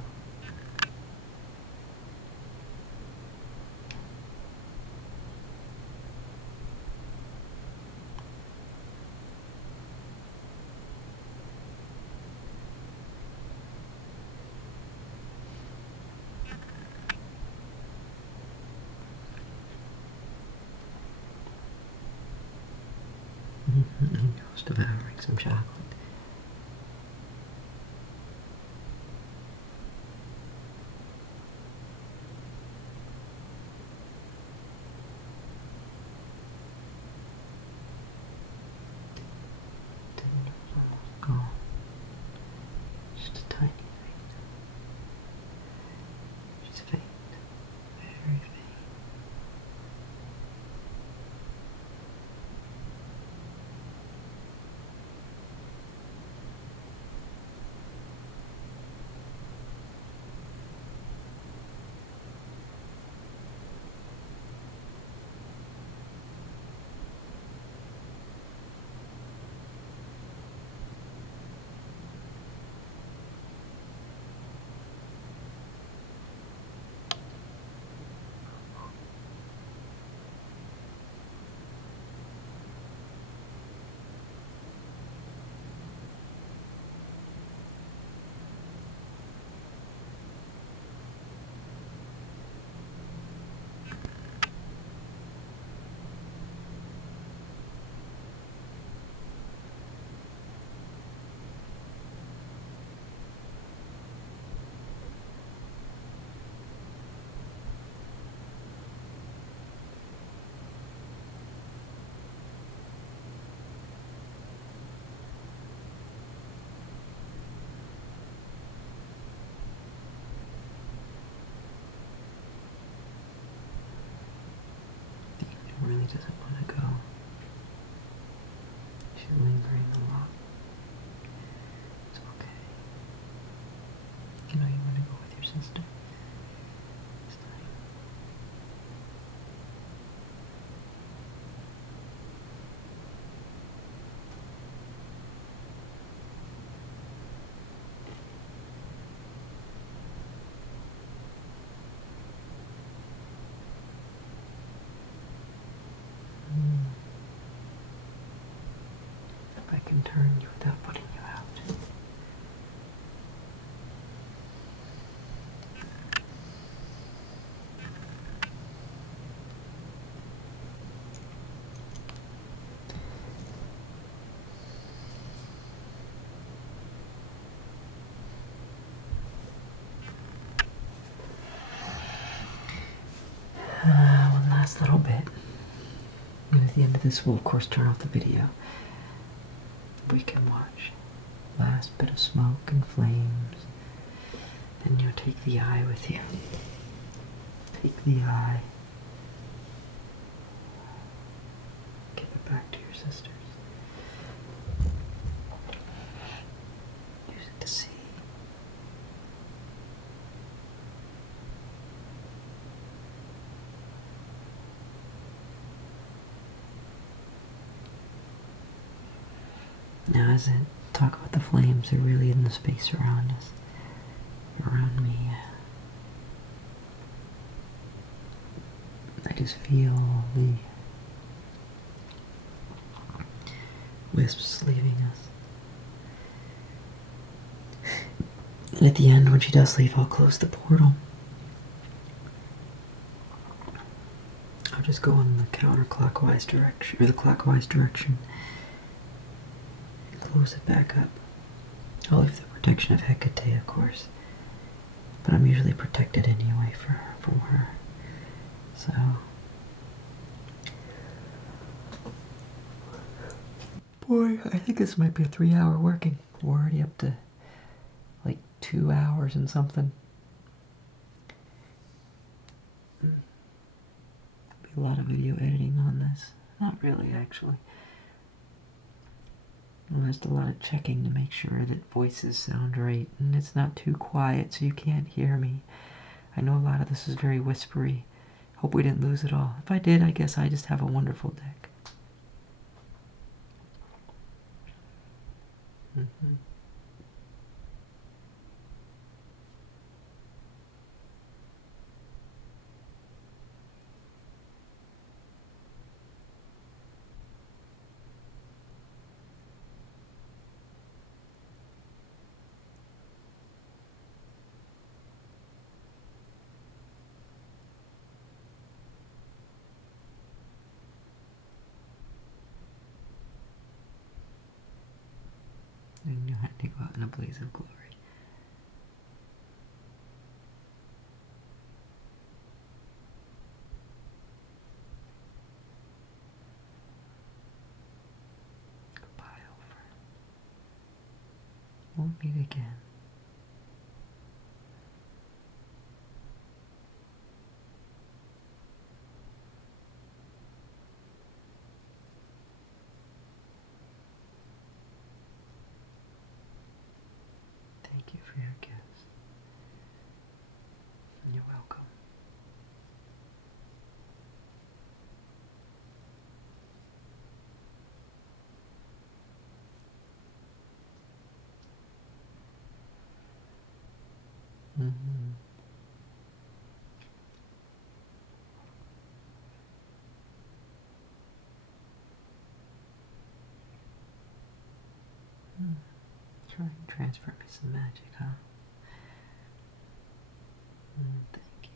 goes devouring some chocolate. Almost gone. Just a tiny thing. Just faint. Very faint. Really doesn't want to go. She's lingering a lot. It's okay. You know you want to go with your sister. It's time. If I can turn you without putting you out. One last little bit. And at the end of this, we'll of course turn off the video. We can watch. Last bit of smoke and flames. Then you'll take the eye with you. Take the eye. Give it back to your sisters. Use it to see. Now as I talk about the flames, they're really in the space around us, around me. I just feel the wisps leaving us. And at the end, when she does leave, I'll close the portal. I'll just go in the counterclockwise direction, or the clockwise direction. Close it back up. I'll leave the protection of Hecate, of course. But I'm usually protected anyway from her. So boy, I think this might be a 3-hour working. We're already up to like 2 hours and something. There'll be a lot of video editing on this. Not really, actually. Well, there's a lot of checking to make sure that voices sound right and it's not too quiet so you can't hear me. I know a lot of this is very whispery. Hope we didn't lose it all. If I did, I guess I just have a wonderful deck. Mm-hmm. And you had to go out in a blaze of glory. Goodbye, old friend. We'll meet again. Thank you for your gifts. You're welcome. Mm-hmm. Try and transfer me some magic, huh? Thank you.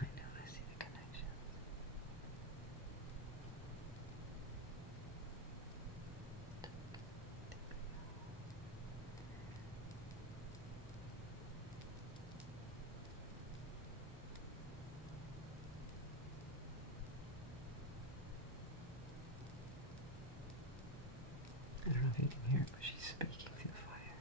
I know, I see the connection. I don't know if you can hear it, but she's speaking through the fire.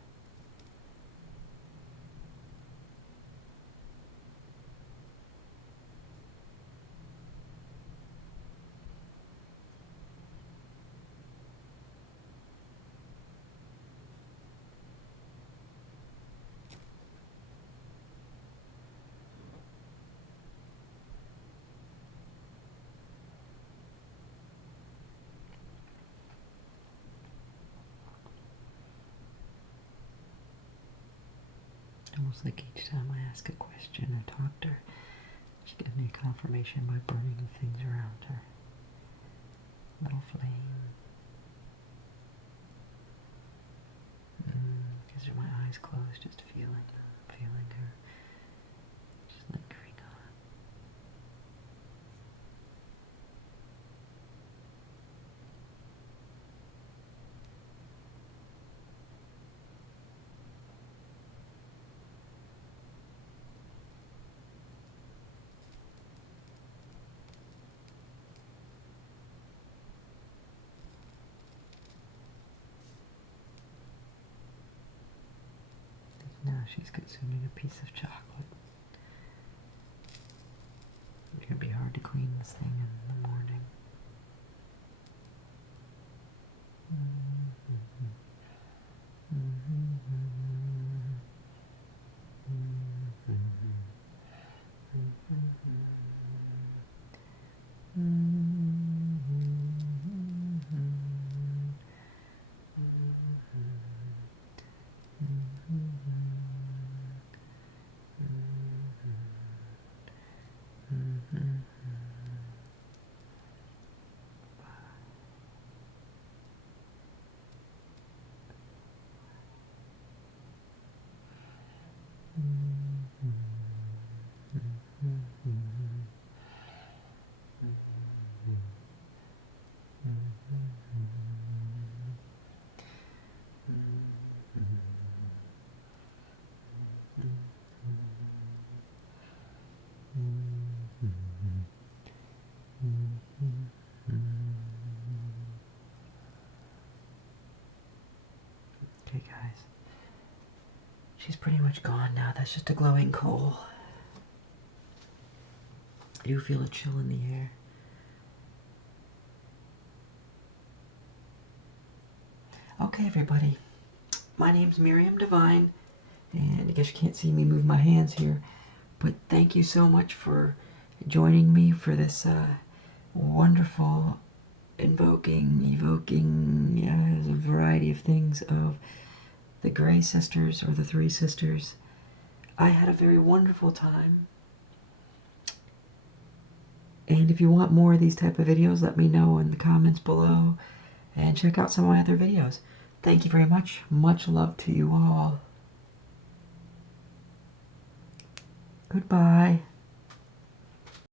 Almost like each time I ask a question or talk to her, she gives me a confirmation by burning the things around her. Little flame. Gives her my eyes closed, just feeling her, just lingering on. Now she's consuming a piece of chocolate. It's gonna be hard to clean this thing in the morning. Mm-hmm. Mm-hmm. She's pretty much gone now. That's just a glowing coal. I do feel a chill in the air. Okay, everybody. My name's Miriam Divine, and I guess you can't see me move my hands here, but thank you so much for joining me for this wonderful invoking, evoking, there's a variety of things of the Graeae Sisters, or the Three Sisters. I had a very wonderful time. And if you want more of these type of videos, let me know in the comments below. And check out some of my other videos. Thank you very much. Much love to you all. Goodbye.